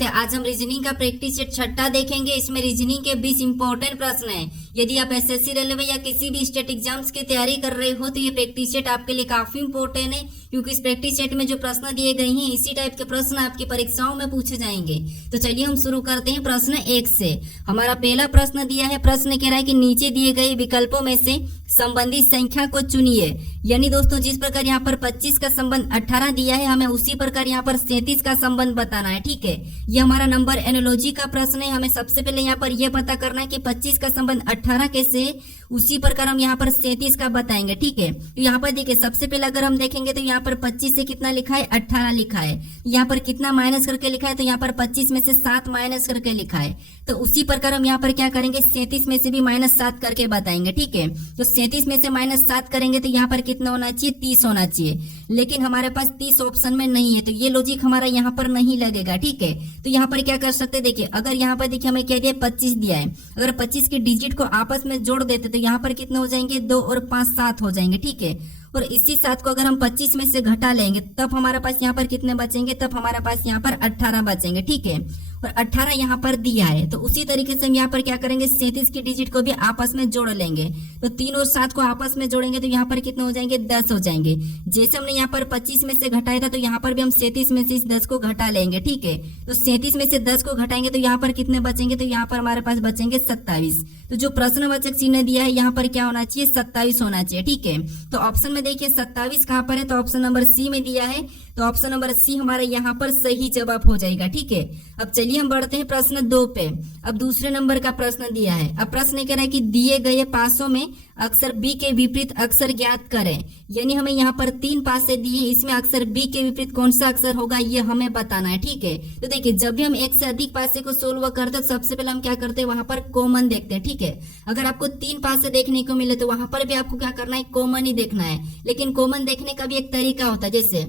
स्वागत है। आज हम रीजनिंग का प्रैक्टिस सेट छठा देखेंगे। इसमें रीजनिंग के 20 इंपॉर्टेंट प्रश्न हैं। यदि आप एसएससी रेलवे या किसी भी स्टेट एग्जाम्स की तैयारी कर रहे हो तो ये प्रैक्टिस सेट आपके लिए काफी इंपॉर्टेंट है, क्योंकि इस प्रैक्टिस सेट में जो प्रश्न दिए गए हैं इसी टाइप के प्रश्न आपकी परीक्षाओं में पूछे जाएंगे। तो चलिए हम शुरू करते हैं प्रश्न 1 से। हमारा पहला प्रश्न दिया है, प्रश्न कह रहा है कि नीचे दिए गए विकल्पों में से संबंधित संख्या को चुनिए। यानी दोस्तों जिस प्रकार यहाँ पर 25 का संबंध 18 दिया है, हमें उसी प्रकार यहाँ पर 37 का संबंध बताना है। ठीक है, ये हमारा नंबर एनालॉजी का प्रश्न है। हमें सबसे पहले यहाँ पर यह पता करना है कि 25 का संबंध 18 कैसे, उसी प्रकार हम यहाँ पर 37 का बताएंगे। ठीक है, तो यहाँ पर देखिए सबसे पहले अगर हम देखेंगे तो यहाँ पर 25 से कितना लिखा है, 18 लिखा है। यहाँ पर कितना माइनस करके लिखा है, तो यहाँ पर 25 में से 7 माइनस करके लिखा है। तो उसी प्रकार हम यहाँ पर क्या करेंगे, 37 में से भी -7 करके बताएंगे। ठीक है, तो 37 में से -7 करेंगे तो यहाँ पर कितना होना चाहिए, 30 होना चाहिए। लेकिन हमारे पास 30 ऑप्शन में नहीं है, तो ये लॉजिक हमारा यहाँ पर नहीं लगेगा। ठीक है, तो यहाँ पर क्या कर सकते हैं, देखिए अगर यहाँ पर देखिए हमें क्या दिया, 25 दिया है। अगर 25 के डिजिट को आपस में जोड़ देते तो यहाँ पर कितने हो जाएंगे, 2 और 5 7 हो जाएंगे। ठीक है, और इसी 7 को अगर हम 25 में से घटा लेंगे तब हमारे पास यहाँ पर कितने बचेंगे, तब हमारे पास यहाँ पर 18 बचेंगे। ठीक है, और 18 यहाँ पर दिया है। तो उसी तरीके से हम यहाँ पर क्या करेंगे, 37 की डिजिट को भी आपस में जोड़ लेंगे। तो 3 और 7 को आपस में जोड़ेंगे तो यहाँ पर कितने हो जाएंगे, 10 हो जाएंगे। जैसे हमने यहाँ पर 25 में से घटाया था तो यहाँ पर भी हम 37 में से इस 10 को घटा लेंगे। ठीक है, तो 37 में से 10 को घटाएंगे तो यहाँ पर कितने बचेंगे, तो यहाँ पर हमारे पास बचेंगे 27। तो जो प्रश्नवाचक चिन्ह दिया है यहाँ पर क्या होना चाहिए, 27 होना चाहिए। ठीक है, तो ऑप्शन में देखिए 27 कहाँ पर है, तो ऑप्शन नंबर सी में दिया है। तो ऑप्शन नंबर सी हमारा यहाँ पर सही जवाब हो जाएगा। ठीक है, अब चलिए हम बढ़ते हैं प्रश्न 2 पे। अब दूसरे नंबर का प्रश्न दिया है। अब प्रश्न कह रहा है कि दिए गए पासों में अक्षर बी के विपरीत अक्षर ज्ञात करें। यानी हमें यहाँ पर 3 पासे दिए, इसमें अक्षर बी के विपरीत कौन सा अक्षर होगा ये हमें बताना है। ठीक है, तो देखिए जब भी हम एक से अधिक पासे को सोल्व करते हैं तो सबसे पहले हम क्या करते हैं, वहां पर कॉमन देखते हैं। ठीक है, अगर आपको 3 पासे देखने को मिले तो वहां पर भी आपको क्या करना है, कॉमन ही देखना है। लेकिन कॉमन देखने का भी एक तरीका होता है। जैसे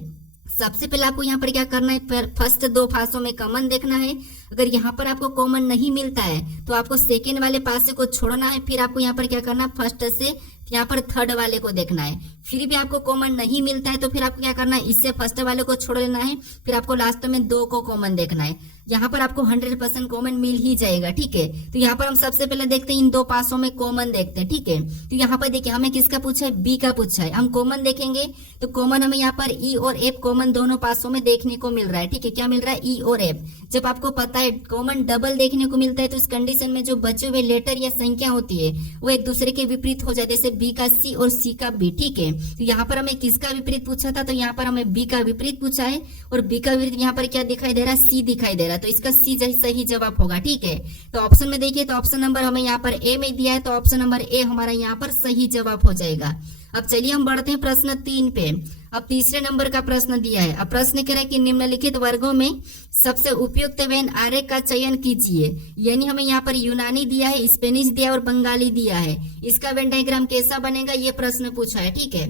सबसे पहले आपको यहाँ पर क्या करना है, फर्स्ट 2 पासों में कॉमन देखना है। अगर यहाँ पर आपको कॉमन नहीं मिलता है तो आपको सेकेंड वाले पासे को छोड़ना है। फिर आपको यहाँ पर क्या करना है, फर्स्ट से यहाँ पर थर्ड वाले को देखना है। फिर भी आपको कॉमन नहीं मिलता है तो फिर आपको क्या करना है, इससे फर्स्ट वाले को छोड़ लेना है। फिर आपको लास्ट में 2 को कॉमन देखना है। यहाँ पर आपको 100% कॉमन मिल ही जाएगा। ठीक है, तो यहाँ पर हम सबसे पहले देखते हैं, इन 2 पासों में कॉमन देखते हैं। ठीक है, तो यहाँ पर देखिए हमें किसका पूछा है, बी का पूछा है। हम कॉमन देखेंगे तो कॉमन हमें यहाँ पर ई और एफ कॉमन दोनों पासों में देखने को मिल रहा है। ठीक है, क्या मिल रहा है, ई और एफ। जब आपको पता है कॉमन डबल देखने को मिलता है तो इस कंडीशन में जो बचे हुए लेटर या संख्या होती है वो एक दूसरे के विपरीत हो जाते हैं, जैसे बी का सी और सी का बी। ठीक है, तो यहाँ पर हमें किसका विपरीत पूछा था, तो यहाँ पर हमें बी का विपरीत पूछा है। और बी का विपरीत यहाँ पर क्या दिखाई दे रहा है, सी दिखाई दे रहा है। तो इसका सी सही जवाब होगा। ठीक है, तो ऑप्शन में देखिए तो ऑप्शन नंबर हमें यहाँ पर ए में दिया है, तो ऑप्शन नंबर ए हमारा यहाँ पर सही जवाब हो जाएगा। अब चलिए हम बढ़ते हैं प्रश्न 3 पे। अब तीसरे नंबर का प्रश्न दिया है। अब प्रश्न कह रहा है कि निम्नलिखित वर्गों में सबसे उपयुक्त वेन आरेख का चयन कीजिए। यानी हमें यहाँ पर यूनानी दिया है, स्पेनिश दिया है और बंगाली दिया है। इसका वेन डायग्राम कैसा बनेगा ये प्रश्न पूछा है। ठीक है,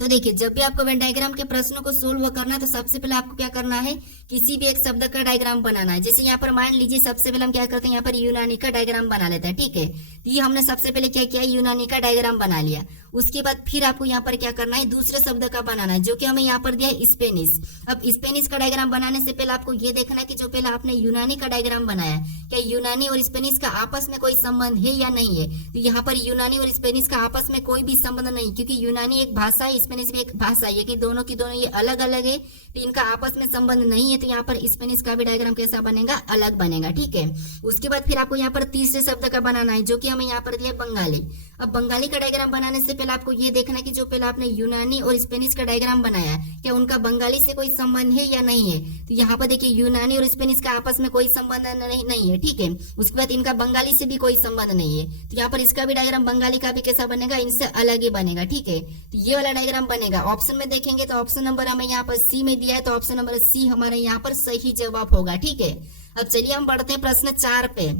तो देखिए जब भी आपको वेन डायग्राम के प्रश्नों को सोल्व करना है तो सबसे पहले आपको क्या करना है, किसी भी एक शब्द का डायग्राम बनाना है। जैसे यहाँ पर मान लीजिए सबसे पहले हम क्या करते हैं, यहाँ पर यूनानी का डायग्राम बना लेते हैं। ठीक है, तो ये हमने सबसे पहले क्या किया, यूनानी का डायग्राम बना लिया। उसके बाद फिर आपको यहाँ पर क्या करना है, दूसरे शब्द का बनाना है, जो कि हमें यहाँ पर दिया है स्पेनिश। अब स्पेनिश का डायग्राम बनाने से पहले आपको ये देखना है कि जो पहले आपने यूनानी का डायग्राम बनाया, क्या यूनानी और स्पेनिश का आपस में कोई संबंध है या नहीं है। तो यहाँ पर यूनानी और स्पेनिश का आपस में कोई भी संबंध नहीं, क्योंकि यूनानी एक भाषा है, स्पेनिश भी एक भाषा है, कि दोनों की दोनों ये अलग अलग है, तो इनका आपस में संबंध नहीं है। तो यहाँ पर स्पेनिश का भी डायग्राम कैसा बनेगा, अलग बनेगा। ठीक है, उसके बाद फिर आपको यहाँ पर तीसरे शब्द का बनाना है, जो कि हमें यहाँ पर दिया बंगाली। अब बंगाली का डायग्राम बनाने से पहले आपको ये देखना है कि जो पहले आपने यूनानी और स्पेनिश का डायग्राम बनाया, क्या उनका बंगाली से कोई संबंध है या नहीं है। तो यहाँ पर देखिए यूनानी और स्पेनिश का आपस में कोई संबंध नहीं है। ठीक है, उसके बाद इनका बंगाली से भी कोई संबंध नहीं है, तो यहाँ पर इसका भी डायग्राम बंगाली का भी कैसा बनेगा, इनसे अलग ही बनेगा। ठीक है, तो ये वाला डायग्राम बनेगा। ऑप्शन में देखेंगे तो ऑप्शन नंबर हमें यहाँ पर सी में दिया है, तो ऑप्शन नंबर सी हमारे यहाँ पर सही जवाब होगा। ठीक है, अब चलिए हम बढ़ते हैं प्रश्न 4 पे।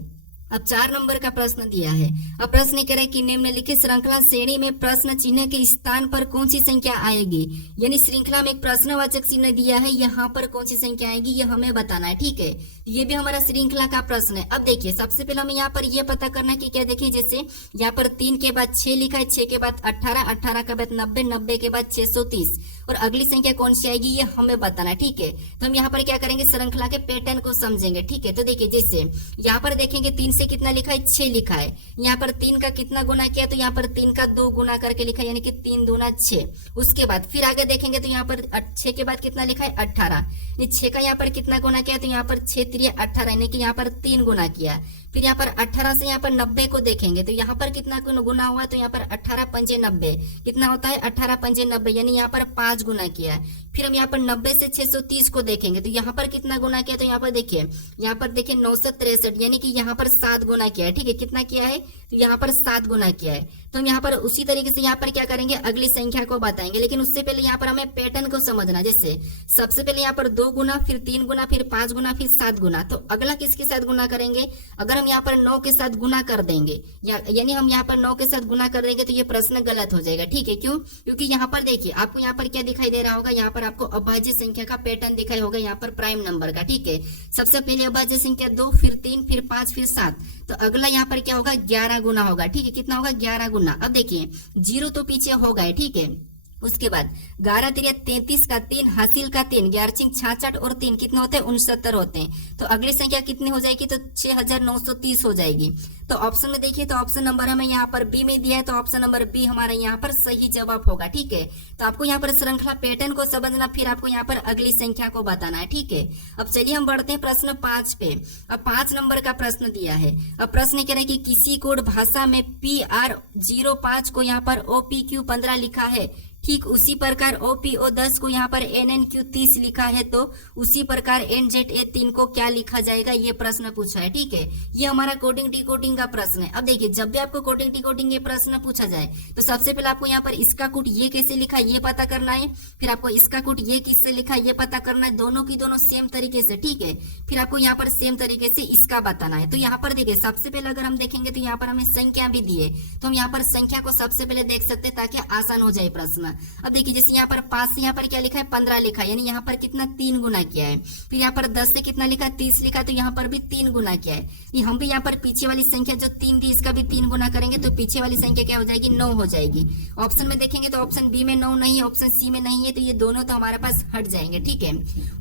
अब 4 नंबर का प्रश्न दिया है। अब प्रश्न कह रहा है कि निम्नलिखित श्रृंखला श्रेणी में प्रश्न चिन्ह के स्थान पर कौन सी संख्या आएगी। यानी श्रृंखला में एक प्रश्नवाचक चिन्ह दिया है, यहाँ पर कौन सी संख्या आएगी ये हमें बताना है। ठीक है, ये भी हमारा श्रृंखला का प्रश्न है। अब देखिए सबसे पहले हमें यहाँ पर यह पता करना है कि क्या, देखिए जैसे यहाँ पर 3 के बाद 6 लिखा है, 6 के बाद 18, 18 के बाद 90, 90 के बाद 630 और अगली संख्या कौन सी आएगी ये हमें बताना है, ठीक है। तो हम यहाँ पर क्या करेंगे, श्रृंखला के पैटर्न को समझेंगे, ठीक है। तो देखिए जैसे यहाँ पर देखेंगे 3 से कितना लिखा है, 6 लिखा है। यहाँ पर 3 का कितना गुना किया, तो यहाँ पर 3 का 2 गुना करके लिखा है, यानी कि 3 दूना 6। उसके बाद फिर आगे देखेंगे तो यहाँ पर 6 के बाद कितना लिखा है, 18। 6 का यहाँ पर कितना गुना किया, तो यहाँ पर 6 3 18, यानी कि यहाँ पर 3 गुना किया। फिर यहाँ पर 18 से यहाँ पर 90 को देखेंगे तो यहाँ पर कितना गुना हुआ, तो यहाँ पर 18 पंजे 90 कितना होता है, 18 पंजे 90, यानी यहाँ पर 5 गुना किया। फिर हम यहाँ पर 90 से 630 को देखेंगे तो यहाँ पर कितना गुना किया, तो यहाँ पर देखिए 963, यानी कि यहाँ पर 7 गुना किया है, ठीक है। कितना किया है, तो यहाँ पर 7 गुना किया है। तो हम यहाँ पर उसी तरीके से यहाँ पर क्या करेंगे, अगली संख्या को बताएंगे, लेकिन उससे पहले यहाँ पर हमें पैटर्न को समझना। जैसे सबसे पहले यहाँ पर 2 गुना, फिर 3 गुना, फिर 5 गुना, फिर 7 गुना। तो अगला किसके साथ गुना करेंगे, अगर हम यहाँ पर 9 के साथ गुना कर देंगे, यानी हम यहाँ पर 9 के साथ गुना कर देंगे तो ये प्रश्न गलत हो जाएगा, ठीक है। क्यों, क्योंकि यहाँ पर देखिए आपको यहाँ पर क्या दिखाई दे रहा होगा, यहाँ पर आपको अभाज्य संख्या का पैटर्न दिखाई होगा, यहाँ पर प्राइम नंबर का, ठीक है। सबसे पहले अभाज्य संख्या 2, फिर 3, फिर 5, फिर 7। तो अगला यहाँ पर क्या होगा, 11 गुना होगा, ठीक है। कितना होगा, 11 गुना। अब देखिए 0 तो पीछे हो गए, ठीक है। उसके बाद 11 3 33 का 3 हासिल का 3 11 66 और 3 कितना होते हैं, 69 होते हैं। तो अगली संख्या कितनी हो जाएगी, तो 6930 हो जाएगी। तो ऑप्शन में देखिए, तो ऑप्शन नंबर हमें यहाँ पर बी में दिया है, तो ऑप्शन नंबर बी हमारा यहाँ पर सही जवाब होगा, ठीक है। तो आपको यहाँ पर श्रृंखला पैटर्न को समझना, फिर आपको यहाँ पर अगली संख्या को बताना है, ठीक है। अब चलिए हम बढ़ते हैं प्रश्न 5 पे। अब 5 नंबर का प्रश्न दिया है। अब प्रश्न कह रहा है कि किसी कोड भाषा में PR05 को यहाँ पर OPQ15 लिखा है, ठीक उसी प्रकार OPO10 को यहाँ पर NNQ30 लिखा है, तो उसी प्रकार NZA3 को क्या लिखा जाएगा, ये प्रश्न पूछा है, ठीक है। ये हमारा कोडिंग डिकोडिंग का प्रश्न है। अब देखिए जब भी आपको कोडिंग डिकोडिंग ये प्रश्न पूछा जाए तो सबसे पहले आपको यहाँ पर इसका कूट ये कैसे लिखा ये पता करना है, फिर आपको इसका कूट ये किससे लिखा ये पता करना है, दोनों की दोनों सेम तरीके से, ठीक है। फिर आपको यहाँ पर सेम तरीके से इसका बताना है। तो यहाँ पर देखिए सबसे पहले अगर हम देखेंगे तो यहाँ पर हमें संख्या भी दी है, तो हम यहाँ पर संख्या को सबसे पहले देख सकते हैं ताकि आसान हो जाए प्रश्न। अब देखिए जैसे यहाँ पर 5 से यहाँ पर क्या लिखा है, 15 लिखा है, यानी यहाँ पर कितना 3 गुना किया है। फिर यहाँ पर 10 से कितना लिखा है, 30 लिखा है, तो यहाँ पर भी 3 गुना किया है। ये हम भी यहाँ पर पीछे वाली संख्या जो 3 थी इसका भी 3 गुना करेंगे तो पीछे वाली संख्या क्या हो जाएगी, 9 हो जाएगी। ऑप्शन में देखेंगे तो ऑप्शन बी में 9 नहीं है, ऑप्शन सी में नहीं है, तो ये दोनों तो हमारे पास हट जाएंगे, ठीक है।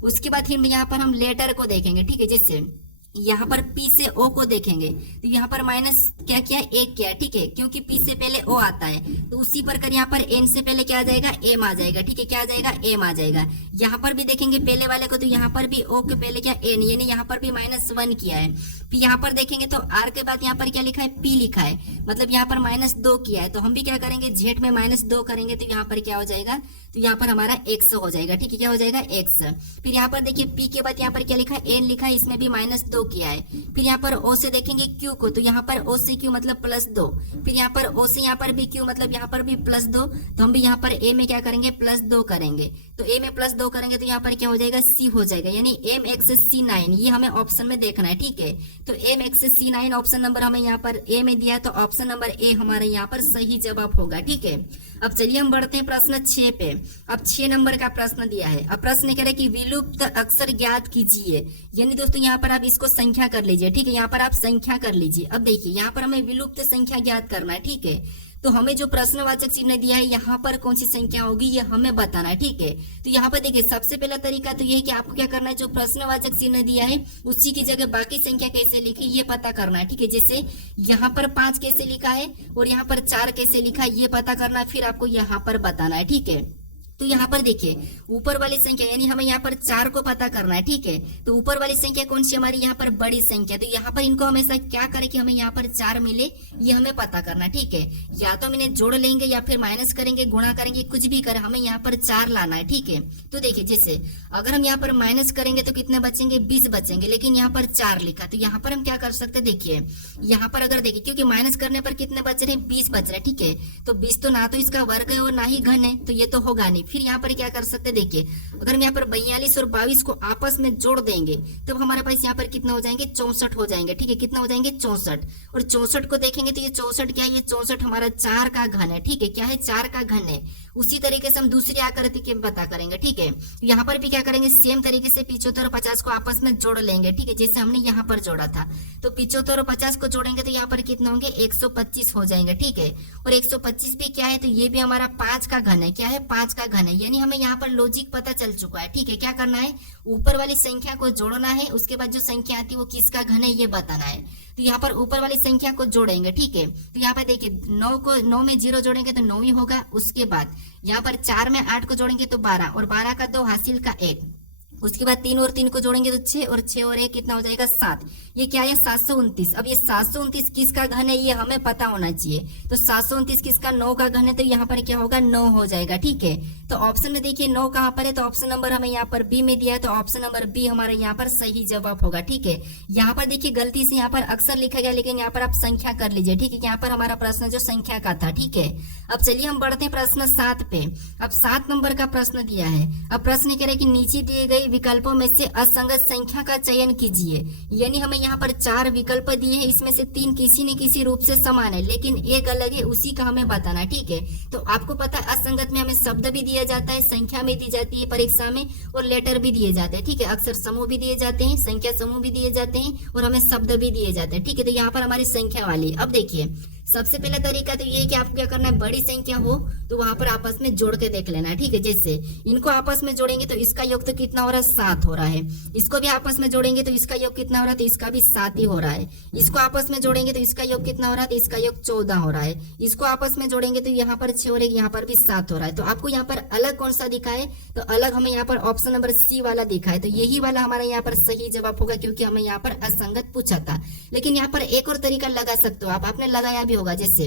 उसके बाद फिर यहाँ पर हम लेटर को देखेंगे, ठीक है। जैसे यहाँ पर P से O को देखेंगे तो यहाँ पर माइनस क्या किया, 1 किया, ठीक है, क्योंकि P से पहले O आता है। तो उसी प्रकार यहाँ पर N से पहले क्या आ जाएगा, M आ जाएगा, ठीक है। क्या आ जाएगा, M आ जाएगा। यहाँ पर भी देखेंगे पहले वाले को, तो यहाँ पर भी O के पहले क्या N, यानी यहाँ पर भी -1 किया है। फिर यहाँ पर देखेंगे तो R के बाद यहाँ पर क्या लिखा है, P लिखा है, मतलब यहाँ पर -2 किया है। तो हम भी क्या करेंगे, Z में -2 करेंगे तो यहाँ पर क्या हो जाएगा, तो यहाँ पर हमारा X हो जाएगा, ठीक है। क्या हो जाएगा, X। फिर यहाँ पर देखिए P के बाद यहाँ पर क्या लिखा है, N लिखा है, इसमें भी -2 किया है। फिर यहाँ पर O से देखेंगे Q को, तो यहाँ पर O से Q मतलब +2। फिर यहाँ पर O से यहाँ पर भी Q मतलब यहाँ पर भी +2। तो हम भी यहाँ पर A में क्या करेंगे, +2 करेंगे। तो A में +2 करेंगे तो यहाँ पर क्या हो जाएगा, C हो जाएगा, यानी MXC9, ये हमें ऑप्शन में देखना है, ठीक है। तो MXC9 ऑप्शन नंबर हमें यहाँ पर A में दिया है, तो ऑप्शन नंबर A हमारे यहाँ पर सही जवाब होगा, ठीक है। अब चलिए हम बढ़ते हैं प्रश्न 6 पे। अब 6 नंबर का प्रश्न दिया है। अब प्रश्न कह रहे कि विलुप्त अक्षर ज्ञात कीजिए, यानी दोस्तों यहाँ पर आप इसको संख्या कर लीजिए, ठीक है। यहाँ पर आप संख्या कर लीजिए। अब देखिए यहाँ पर हमें विलुप्त संख्या ज्ञात करना है, ठीक है। तो हमें जो प्रश्नवाचक चिन्ह दिया है यहाँ पर कौन सी संख्या होगी ये हमें बताना है, ठीक है। तो यहाँ पर देखिए सबसे पहला तरीका तो ये है कि आपको क्या करना है, जो प्रश्नवाचक चिन्ह दिया है उसी की जगह बाकी संख्या कैसे लिखी ये पता करना है, ठीक है। जैसे यहाँ पर 5 कैसे लिखा है और यहाँ पर 4 कैसे लिखा है ये पता करना है, फिर आपको यहाँ पर बताना है, ठीक है। तो यहाँ पर देखिए ऊपर वाली संख्या यानी हमें यहाँ पर 4 को पता करना है, ठीक है। तो ऊपर वाली संख्या कौन सी हमारी यहाँ पर बड़ी संख्या, तो यहाँ पर इनको हमेशा क्या करें कि हमें यहाँ पर 4 मिले ये हमें पता करना है, ठीक है। या तो हम इन्हें जोड़ लेंगे या फिर माइनस करेंगे, गुणा करेंगे, कुछ भी करें, हमें यहाँ पर 4 लाना है, ठीक है। तो देखिए जैसे अगर हम यहाँ पर माइनस करेंगे तो कितने बचेंगे, 20 बचेंगे, लेकिन यहाँ पर 4 लिखा, तो यहाँ पर हम क्या कर सकते हैं, देखिए यहाँ पर अगर देखिए क्योंकि माइनस करने पर कितने बच रहे हैं, 20 बच रहे हैं, ठीक है। तो 20 तो ना तो इसका वर्ग है और ना ही घन है, तो ये तो होगा नहीं। फिर यहाँ पर क्या कर सकते, देखिए अगर हम यहाँ पर 42 और 22 को आपस में जोड़ देंगे तो हमारे पास यहाँ पर कितना हो जाएंगे, 64 हो जाएंगे, ठीक है। कितना हो जाएंगे, 64। और 64 को देखेंगे तो ये 64 क्या है, ये 64 हमारा 4 का घन है, ठीक है। क्या है, 4 का घन है। उसी तरीके से हम दूसरी आकृति के पता करेंगे, ठीक है। यहाँ पर भी क्या करेंगे, सेम तरीके से 75 और 50 को आपस में जोड़ लेंगे, ठीक है, जैसे हमने यहाँ पर जोड़ा था। तो 75 और 50 को जोड़ेंगे तो यहाँ पर कितना होंगे, 125 हो जाएंगे, ठीक है। और 125 भी क्या है, तो ये भी हमारा 5 का घन है, क्या है, 5 का घन घन है, यानी हमें यहाँ पर लॉजिक पता चल चुका है। ठीक है, क्या करना है, ऊपर वाली संख्या को जोड़ना है, उसके बाद जो संख्या आती है वो किसका घन है ये बताना है। तो यहाँ पर ऊपर वाली संख्या को जोड़ेंगे। ठीक है, तो यहाँ पर देखिए 9 में 0 जोड़ेंगे तो 9 ही होगा। उसके बाद यहाँ पर 4 में 8 को जोड़ेंगे तो 12, और 12 का 2 हासिल का 1। उसके बाद 3 और 3 को जोड़ेंगे तो 6, और 6 और 1 कितना हो जाएगा 7। ये क्या है 729। अब ये 729 किसका घन है ये हमें पता होना चाहिए। तो 729 किसका, 9 का घन है, तो यहाँ पर क्या होगा 9 हो जाएगा। ठीक है, तो ऑप्शन में देखिए 9 कहाँ पर है, तो ऑप्शन नंबर हमें यहाँ पर बी में दिया है, तो ऑप्शन नंबर बी हमारे यहाँ पर सही जवाब होगा। ठीक है, यहाँ पर देखिए गलती से यहाँ पर अक्सर लिखा गया, लेकिन यहाँ पर आप संख्या कर लीजिए। ठीक है, यहाँ पर हमारा प्रश्न जो संख्या का था। ठीक है, अब चलिए हम बढ़ते हैं प्रश्न 7 पे। अब 7 नंबर का प्रश्न दिया है। अब प्रश्न कह रहे कि नीचे दिए गए विकल्पों में से असंगत संख्या का चयन कीजिए। यानी हमें यहाँ पर 4 विकल्प दिए हैं, इसमें से 3 किसी न किसी रूप से समान है, लेकिन एक अलग है, उसी का हमें बताना है। ठीक है, तो आपको पता है असंगत में हमें शब्द भी दिया जाता है, संख्या में दी जाती है परीक्षा में, और लेटर भी दिए जाते हैं। ठीक है, अक्सर समूह भी दिए जाते हैं, संख्या समूह भी दिए जाते हैं, और हमें शब्द भी दिए जाते हैं। ठीक है, तो यहाँ पर हमारी संख्या वाली। अब देखिए सबसे पहला तरीका तो ये है कि आपको क्या करना है, बड़ी संख्या हो तो वहां पर आपस में जोड़ के देख लेना है। ठीक है, जैसे इनको आपस में जोड़ेंगे तो इसका योग तो कितना हो रहा है 7 हो रहा है। इसको भी आपस में जोड़ेंगे तो इसका योग कितना हो रहा है, तो इसका भी 7 ही हो रहा है। इसको आपस में जोड़ेंगे तो इसका योग कितना हो रहा है, तो इसका योग 14 हो रहा है। इसको आपस में जोड़ेंगे तो यहाँ पर 6 और यहाँ पर भी 7 हो रहा है। तो आपको यहाँ पर अलग कौन सा दिखा है, तो अलग हमें यहाँ पर ऑप्शन नंबर सी वाला दिखा है। तो यही वाला हमारा यहाँ पर सही जवाब होगा, क्योंकि हमें यहाँ पर असंगत पूछा था। लेकिन यहाँ पर एक और तरीका लगा सकते हो आपने लगाया भी होगा। जैसे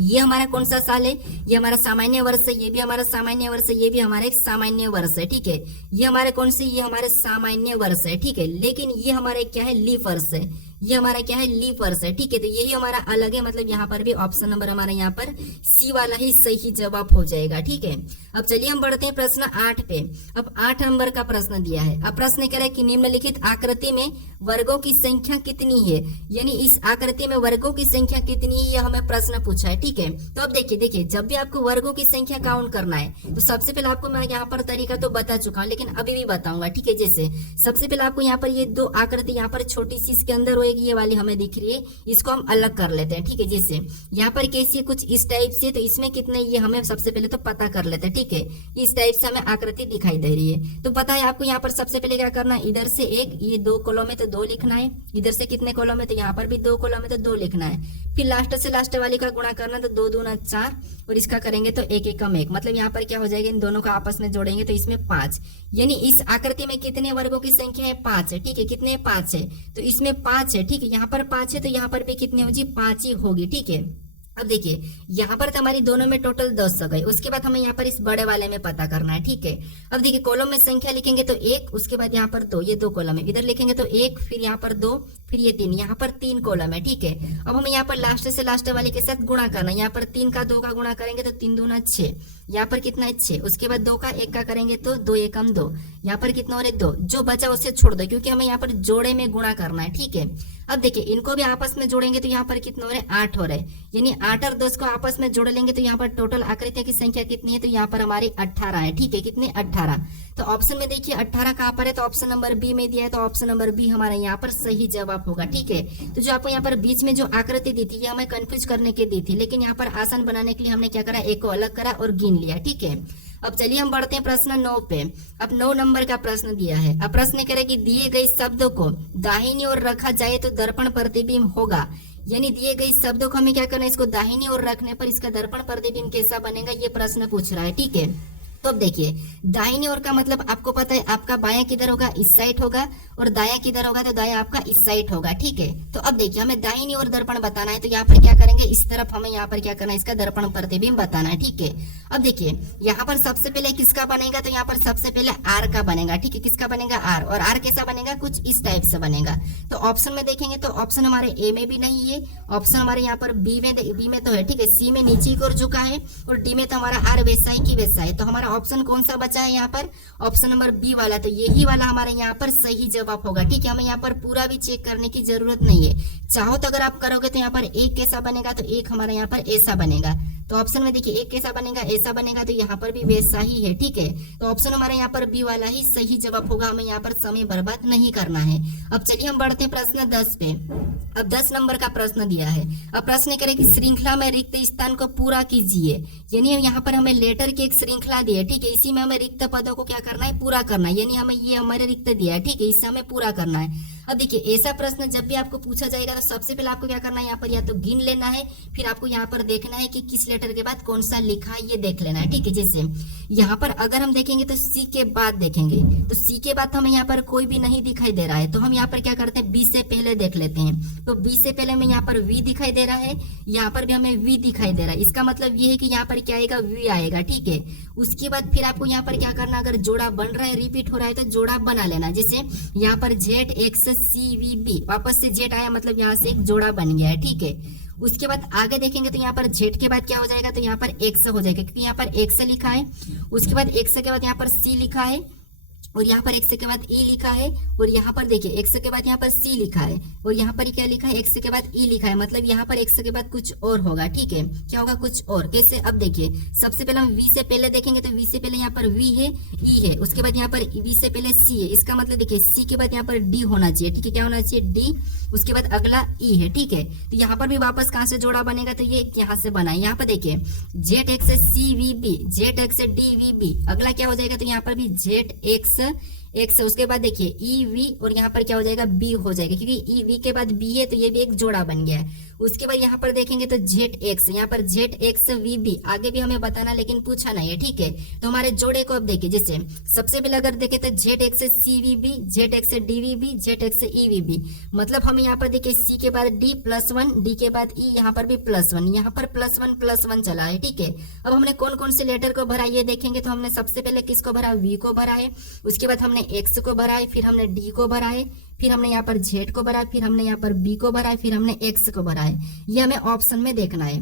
ये हमारा कौन सा साल है, ये हमारा सामान्य वर्ष है, ये भी हमारा सामान्य वर्ष है, ये भी हमारा एक सामान्य वर्ष है। ठीक है, ये हमारे कौन से, ये हमारे सामान्य वर्ष है। ठीक है, लेकिन ये हमारे क्या है, लीप वर्ष है। ये हमारा क्या है, लीप वर्ष है। ठीक है, तो यही हमारा अलग है, मतलब यहाँ पर भी ऑप्शन नंबर हमारा यहाँ पर सी वाला ही सही जवाब हो जाएगा। ठीक है, अब चलिए हम बढ़ते हैं प्रश्न 8 पे। अब 8 नंबर का प्रश्न दिया है। अब प्रश्न कह रहा है कि निम्नलिखित आकृति में वर्गों की संख्या कितनी है, यानी इस आकृति में वर्गों की संख्या कितनी है, यह हमें प्रश्न पूछा है। ठीक है, तो अब देखिए जब भी आपको वर्गों की संख्या काउंट करना है तो सबसे पहले आपको मैं यहाँ पर तरीका तो बता चुका हूँ, लेकिन अभी भी बताऊंगा। ठीक है, जैसे सबसे पहले आपको यहाँ पर ये 2 आकृति यहाँ पर छोटी सी इसके अंदर होगी, ये वाली हमें दिख रही है, इसको हम अलग कर लेते हैं। ठीक है, जैसे यहाँ पर कैसी कुछ इस टाइप से, तो इसमें कितने ये हमें सबसे पहले तो पता कर लेते हैं। ठीक है, इस टाइप से हमें आकृति दिखाई दे रही है। तो पता है आपको यहाँ पर सबसे पहले क्या करना है, इधर से एक, ये 2 कॉलम में तो 2 लिखना है, इधर से कितने कॉलम है, तो यहाँ पर भी 2 कॉलम है तो 2 लिखना है। फिर लास्ट से लास्ट वाली का गुणा करना, तो 2 दूना 4, और इसका करेंगे तो 1 एकम 1, मतलब यहाँ पर क्या हो जाएगा, इन दोनों का आपस में जोड़ेंगे तो इसमें 5। यानी इस आकृति में कितने वर्गों की संख्या है, 5 है। ठीक है, कितने 5 है, तो इसमें 5 है। ठीक है, यहाँ पर 5 है, तो यहाँ पर भी कितनी होगी, 5 ही होगी। ठीक है, अब देखिए यहाँ पर तो हमारी दोनों में टोटल 10 हो गए। उसके बाद हमें यहाँ पर इस बड़े वाले में पता करना है। ठीक है, अब देखिए कॉलम में संख्या लिखेंगे तो 1, उसके बाद यहाँ पर 2, ये 2 कॉलम है, इधर लिखेंगे तो 1, फिर यहाँ पर 2, फिर ये 3, यहाँ पर 3 कॉलम है। ठीक है, अब हमें यहाँ पर लास्ट से लास्ट वाले के साथ गुणा करना है। यहाँ पर 3 का 2 का गुणा करेंगे तो 3 दूना 6, यहाँ पर कितना है 6, उसके बाद 2 का 1 का करेंगे तो 2 एकम 2, यहाँ पर कितना हो रहा है 2, जो बचा उससे छोड़ दो, क्योंकि हमें यहाँ पर जोड़े में गुणा करना है। ठीक है, अब देखिए इनको भी आपस में जोड़ेंगे तो यहाँ पर कितना हो रहा है 8 हो रहा है, यानी 8 और 10 को आपस में जोड़ लेंगे तो यहाँ पर टोटल आकृतियों की संख्या कितनी है, तो यहाँ पर हमारी 18 है। ठीक है, कितने 18, तो ऑप्शन में देखिए 18 कहाँ पर है, तो ऑप्शन नंबर बी में दिया है, तो ऑप्शन नंबर बी हमारा यहाँ पर सही जवाब होगा। ठीक है, तो जो आपको यहाँ पर बीच में जो आकृति दी थी ये हमें कंफ्यूज करने के दी थी, लेकिन यहाँ पर आसान बनाने के लिए हमने क्या करा, एक को अलग करा और गिन लिया। ठीक है, अब चलिए हम बढ़ते हैं प्रश्न 9 पे। अब 9 नंबर का प्रश्न दिया है। अब प्रश्न कह रहा है कि दिए गए शब्दों को दाहिनी ओर रखा जाए तो दर्पण प्रतिबिंब होगा। यानी दिए गए शब्दों को हमें क्या करना है, इसको दाहिनी ओर रखने पर इसका दर्पण प्रतिबिंब कैसा बनेगा, ये प्रश्न पूछ रहा है। ठीक है, तो अब देखिए दाहिनी ओर का मतलब आपको पता है आपका बायां किधर होगा, इस साइड होगा, और दायां किधर होगा, तो दायां आपका इस साइड होगा। ठीक है, तो अब देखिए हमें दाहिनी ओर दर्पण बताना है, तो यहाँ पर क्या करेंगे, इस तरफ हमें यहाँ पर क्या करना है, इसका दर्पण प्रतिबिंब बताना है। ठीक है, अब देखिए यहाँ पर सबसे पहले किसका बनेगा, तो यहाँ पर सबसे पहले आर का बनेगा। ठीक है, किसका बनेगा, आर, और आर कैसा बनेगा, कुछ इस टाइप से बनेगा। तो ऑप्शन में देखेंगे तो ऑप्शन हमारे ए में भी नहीं है, ऑप्शन हमारे यहाँ पर बी में तो है। ठीक है, सी में नीचे की ओर झुका है, और डी में तो हमारा आर वैसा ही की वैसा है। तो हमारा ऑप्शन कौन सा बचा है यहाँ पर, ऑप्शन नंबर बी वाला, तो यही वाला हमारे यहाँ पर सही जवाब होगा। ठीक है, हमें यहाँ पर पूरा भी चेक करने की जरूरत नहीं है, चाहो तो अगर आप करोगे तो यहाँ पर एक कैसा बनेगा, तो एक हमारा यहाँ पर ऐसा बनेगा। तो ऑप्शन में देखिए एक कैसा बनेगा, ऐसा बनेगा, तो यहाँ पर भी वैसा ही है। ठीक है, तो ऑप्शन हमारा यहाँ पर बी वाला ही सही जवाब होगा, हमें यहाँ पर समय बर्बाद नहीं करना है। अब चलिए हम बढ़ते हैं प्रश्न 10 पे। अब 10 नंबर का प्रश्न दिया है। अब प्रश्न करें कि श्रृंखला में रिक्त स्थान को पूरा कीजिए, यानी यहाँ पर हमें लेटर की एक श्रृंखला दी है, ठीक है। इसी में हमें रिक्त पदों को क्या करना है, पूरा करना है, यानी हमें ये हमारे रिक्त दिया है, ठीक है, इससे हमें पूरा करना है। अब देखिए ऐसा प्रश्न जब भी आपको पूछा जाएगा तो सबसे पहले आपको क्या करना है, यहाँ पर या तो गिन लेना है, फिर आपको यहाँ पर देखना है कि किस लेटर के बाद कौन सा लिखा है, ये देख लेना है, ठीक है। जैसे यहाँ पर अगर हम देखेंगे तो सी के बाद देखेंगे तो सी के बाद हमें यहाँ पर कोई भी नहीं दिखाई दे रहा है, तो हम यहाँ पर क्या करते हैं, बी से पहले देख लेते हैं। तो बी से पहले हमें यहाँ पर वी दिखाई दे रहा है, यहाँ पर भी हमें वी दिखाई दे रहा है, इसका मतलब ये है कि यहाँ पर क्या आएगा, वी आएगा, ठीक है। उसके बाद फिर आपको यहाँ पर क्या करना, अगर जोड़ा बन रहा है, रिपीट हो रहा है तो जोड़ा बना लेना। जैसे यहाँ पर Z X C V B, वापस से जेड आया, मतलब यहाँ से एक जोड़ा बन गया है, ठीक है। उसके बाद आगे देखेंगे तो यहाँ पर जेड के बाद क्या हो जाएगा, तो यहाँ पर एक्स हो जाएगा, क्योंकि यहाँ पर एक्स लिखा है। उसके बाद एक्स के बाद यहाँ पर सी लिखा है, और यहाँ पर एक्स के बाद ई लिखा है, और यहाँ पर देखिए एक्स के बाद यहाँ पर सी लिखा है, और यहाँ पर क्या लिखा है, एक्स के बाद ई लिखा है, मतलब यहाँ पर एक्स के बाद कुछ और होगा, ठीक है। क्या होगा, कुछ और। कैसे, अब देखिए सबसे पहले हम वी से पहले देखेंगे तो वी से पहले यहाँ पर वी है, ई है, उसके बाद यहाँ पर वी से पहले सी है, इसका मतलब देखिए सी के बाद यहाँ पर डी होना चाहिए, ठीक है। क्या होना चाहिए, डी, उसके बाद अगला ई है, ठीक है। तो यहाँ पर भी वापस कहाँ से जोड़ा बनेगा, तो ये यहाँ से बना है। यहाँ पर देखिए Z X C V B, Z X D V B, अगला क्या हो जाएगा, तो यहाँ पर भी जेड एक्स एक्स, उसके बाद देखिए ई वी, और यहाँ पर क्या हो जाएगा, बी हो जाएगा, क्योंकि ई वी के बाद बी है तो ये भी एक जोड़ा बन गया है। उसके बाद यहाँ पर देखेंगे तो जेड एक्स, यहाँ पर जेड एक्स वी बी, आगे भी हमें बताना लेकिन पूछा नहीं है, ठीक है। तो हमारे जोड़े को अब देखिए, जैसे सबसे पहले अगर देखें तो Z X C V B, Z X D V B, Z X E V B, मतलब हमें यहाँ पर देखिए सी के बाद डी +1, डी के बाद ई, यहाँ पर भी +1, यहाँ पर +1 चला है, ठीक है। अब हमने कौन कौन से लेटर को भरा ये देखेंगे, तो हमने सबसे पहले किसको भरा, वी को भरा है, उसके बाद हमने एक्स को भरा है, फिर हमने डी को भरा है, फिर हमने यहाँ पर जेड को भरा है, फिर हमने यहाँ पर बी को भरा है, फिर हमने एक्स को भरा है। ये हमें ऑप्शन में देखना है।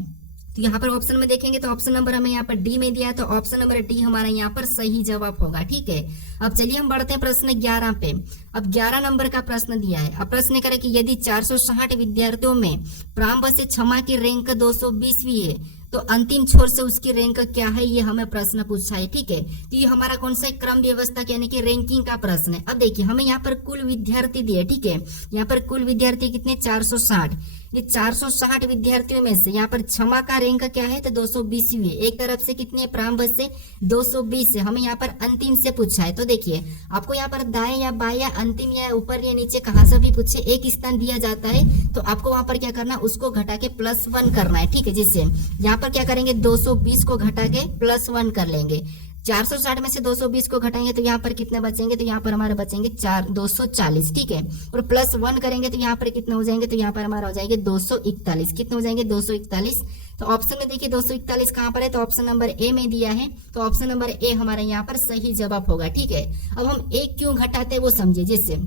तो यहाँ पर ऑप्शन में देखेंगे तो ऑप्शन नंबर हमें यहाँ पर डी में दिया है, तो ऑप्शन नंबर डी हमारा यहाँ पर सही जवाब होगा, ठीक है। अब चलिए हम बढ़ते हैं प्रश्न 11 पे। अब 11 नंबर का प्रश्न दिया है। अब प्रश्न करें कि यदि 460 विद्यार्थियों में प्रारंभ से क्षमा की रैंक 220वीं है तो अंतिम छोर से उसकी रैंक क्या है, ये हमें प्रश्न पूछा है, ठीक है। तो ये हमारा कौन सा क्रम व्यवस्था यानी कि रैंकिंग का प्रश्न है। अब देखिए हमें यहाँ पर कुल विद्यार्थी दिए, ठीक है। यहाँ पर कुल विद्यार्थी कितने, 460। ये 460 विद्यार्थियों में से यहाँ पर क्षमा का रैंक क्या है, तो 220वीं। एक तरफ से कितने, प्रारंभ से 220 से, हमें यहाँ पर अंतिम से पूछा है। तो देखिए आपको यहाँ पर दाएं या बाएं या अंतिम या ऊपर या नीचे कहाँ से भी पूछे, एक स्थान दिया जाता है तो आपको वहां पर क्या करना, उसको घटा के +1 करना है, ठीक है। जिससे यहाँ पर क्या करेंगे, 220 को घटा के +1 कर लेंगे। 460 में से 220 को घटाएंगे तो यहाँ पर कितने बचेंगे, तो यहाँ पर हमारे बचेंगे 240, ठीक है। और +1 करेंगे तो यहाँ पर कितने हो जाएंगे, तो यहाँ पर हमारा हो जाएंगे 241। कितने हो जाएंगे, 241। तो ऑप्शन में देखिए 241 कहाँ पर है, तो ऑप्शन नंबर ए में दिया है, तो ऑप्शन नंबर ए हमारे यहाँ पर सही जवाब होगा, ठीक है। अब हम एक क्यों घटाते हैं वो समझिए। जैसे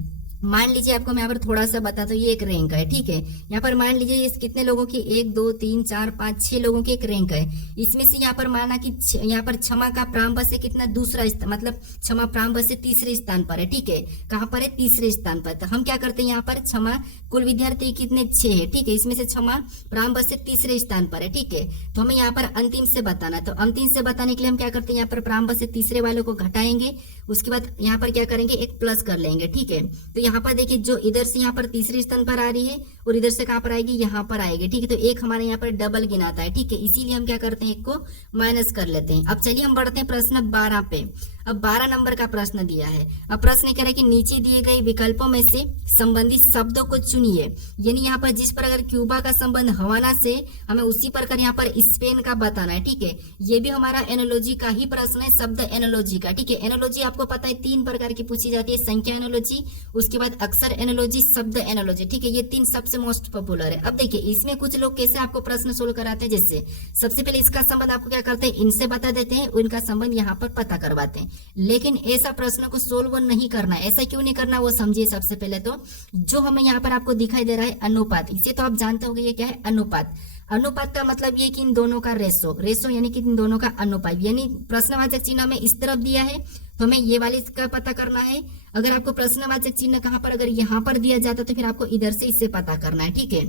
मान लीजिए आपको मैं यहाँ पर थोड़ा सा बता दूं, ये एक रैंक है, ठीक है। यहाँ पर मान लीजिए इस कितने लोगों की, 1 2 3 4 5 6 लोगों की एक रैंक है। इसमें से यहाँ पर माना कि यहाँ पर क्षमा का प्रारंभ से कितना, दूसरा स्थान, मतलब क्षमा प्रारंभ से तीसरे स्थान पर है, ठीक है। कहाँ पर है, तीसरे स्थान पर। तो हम क्या करते हैं, यहाँ पर क्षमा कुल विद्यार्थी कितने, 6 है, ठीक है। इसमें से क्षमा प्रारंभ से तीसरे स्थान पर है, ठीक है। तो हमें यहाँ पर अंतिम से बताना है, तो अंतिम से बताने के लिए हम क्या करते हैं, यहाँ पर प्रारंभ से तीसरे वालों को घटाएंगे, उसके बाद यहाँ पर क्या करेंगे, एक प्लस कर लेंगे, ठीक है। तो यहाँ पर देखिए जो इधर से यहाँ पर तीसरे स्थान पर आ रही है और इधर से कहाँ पर आएगी, यहाँ पर आएगी, ठीक है। तो एक हमारे यहाँ पर डबल गिनाता है, ठीक है। इसीलिए हम क्या करते हैं, एक को माइनस कर लेते हैं। अब चलिए हम बढ़ते हैं प्रश्न 12 पे। अब 12 नंबर का प्रश्न दिया है। अब प्रश्न कह रहा है कि नीचे दिए गए विकल्पों में से संबंधित शब्दों को चुनिए, यानी यहाँ पर जिस पर अगर क्यूबा का संबंध हवाना से, हमें उसी प्रकार यहाँ पर स्पेन का बताना है, ठीक है। ये भी हमारा एनोलॉजी का ही प्रश्न है, शब्द एनोलॉजी का, ठीक है। एनोलॉजी आपको पता है 3 प्रकार की पूछी जाती है, संख्या एनोलॉजी, उसके बाद अक्षर एनोलॉजी, शब्द एनोलॉजी, ठीक है। ये 3 सबसे मोस्ट पॉपुलर है। अब देखिए इसमें कुछ लोग कैसे आपको प्रश्न सोल्व कराते हैं, जैसे सबसे पहले इसका संबंध आपको क्या करते हैं, इनसे बता देते हैं, उनका संबंध यहाँ पर पता करवाते हैं। लेकिन ऐसा प्रश्न को सोल्व नहीं करना है। ऐसा क्यों नहीं करना वो समझिए। सबसे पहले तो जो हमें यहाँ पर आपको दिखाई दे रहा है अनुपात, इसे तो आप जानते होंगे ये क्या है, अनुपात। अनुपात का मतलब ये कि इन दोनों का रेशो यानी कि इन दोनों का अनुपात, यानी प्रश्नवाचक चिन्ह हमें इस तरफ दिया है तो हमें ये वाले का पता करना है। अगर आपको प्रश्नवाचक चिन्ह कहाँ पर, अगर यहाँ पर दिया जाता तो फिर आपको इधर से इससे पता करना है, ठीक है।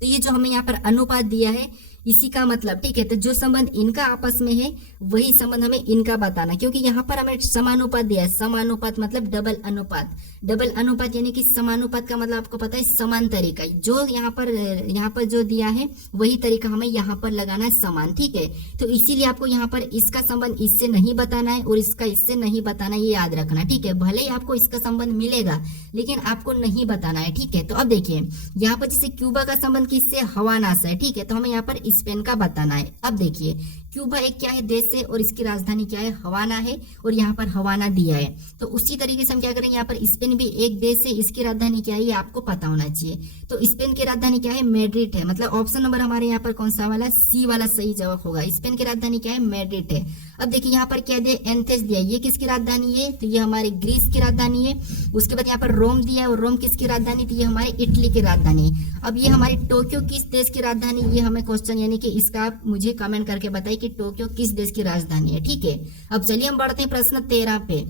तो ये जो हमें यहाँ पर अनुपात दिया है इसी का मतलब, ठीक है। तो जो संबंध इनका आपस में है वही संबंध हमें इनका बताना, क्योंकि यहाँ पर हमें समानुपात दिया है। समानुपात मतलब डबल अनुपात, डबल अनुपात यानी कि समानुपात का मतलब आपको पता है समान तरीका, जो यहाँ पर जो दिया है वही तरीका हमें यहाँ पर लगाना है समान, ठीक है। तो इसीलिए आपको यहाँ पर इसका संबंध इससे नहीं बताना है और इसका इससे नहीं बताना है, ये याद रखना, ठीक है। भले ही आपको इसका संबंध मिलेगा लेकिन आपको नहीं बताना है, ठीक है। तो अब देखिए यहाँ पर जैसे क्यूबा का संबंध किससे, हवाना से, ठीक है। तो हमें यहाँ पर स्पेन का बताना है। अब देखिए क्यूबा एक क्या है देश है और इसकी राजधानी क्या है, हवाना है, और यहाँ पर हवाना दिया है। तो उसी तरीके से हम क्या करेंगे, यहाँ पर स्पेन भी एक देश है, इसकी राजधानी क्या है ये आपको पता होना चाहिए। तो स्पेन की राजधानी क्या है, मैड्रिड है, मतलब ऑप्शन नंबर हमारे यहाँ पर कौन सा वाला, सी वाला सही जवाब होगा। स्पेन की राजधानी क्या है, मैड्रिड है। अब देखिए यहाँ पर क्या दिया, एथेंस दिया, ये किसकी राजधानी है, तो ये हमारे ग्रीस की राजधानी है। उसके बाद यहाँ पर रोम दिया है और रोम किसकी राजधानी, तो ये हमारे इटली की राजधानी है। अब ये हमारी टोक्यो किस देश की राजधानी, ये हमें क्वेश्चन यानी कि इसका आप मुझे कमेंट करके बताइए कि टोक्यो किस देश की राजधानी है, ठीक है। अब चलिए हम बढ़ते हैं प्रश्न 13 पे।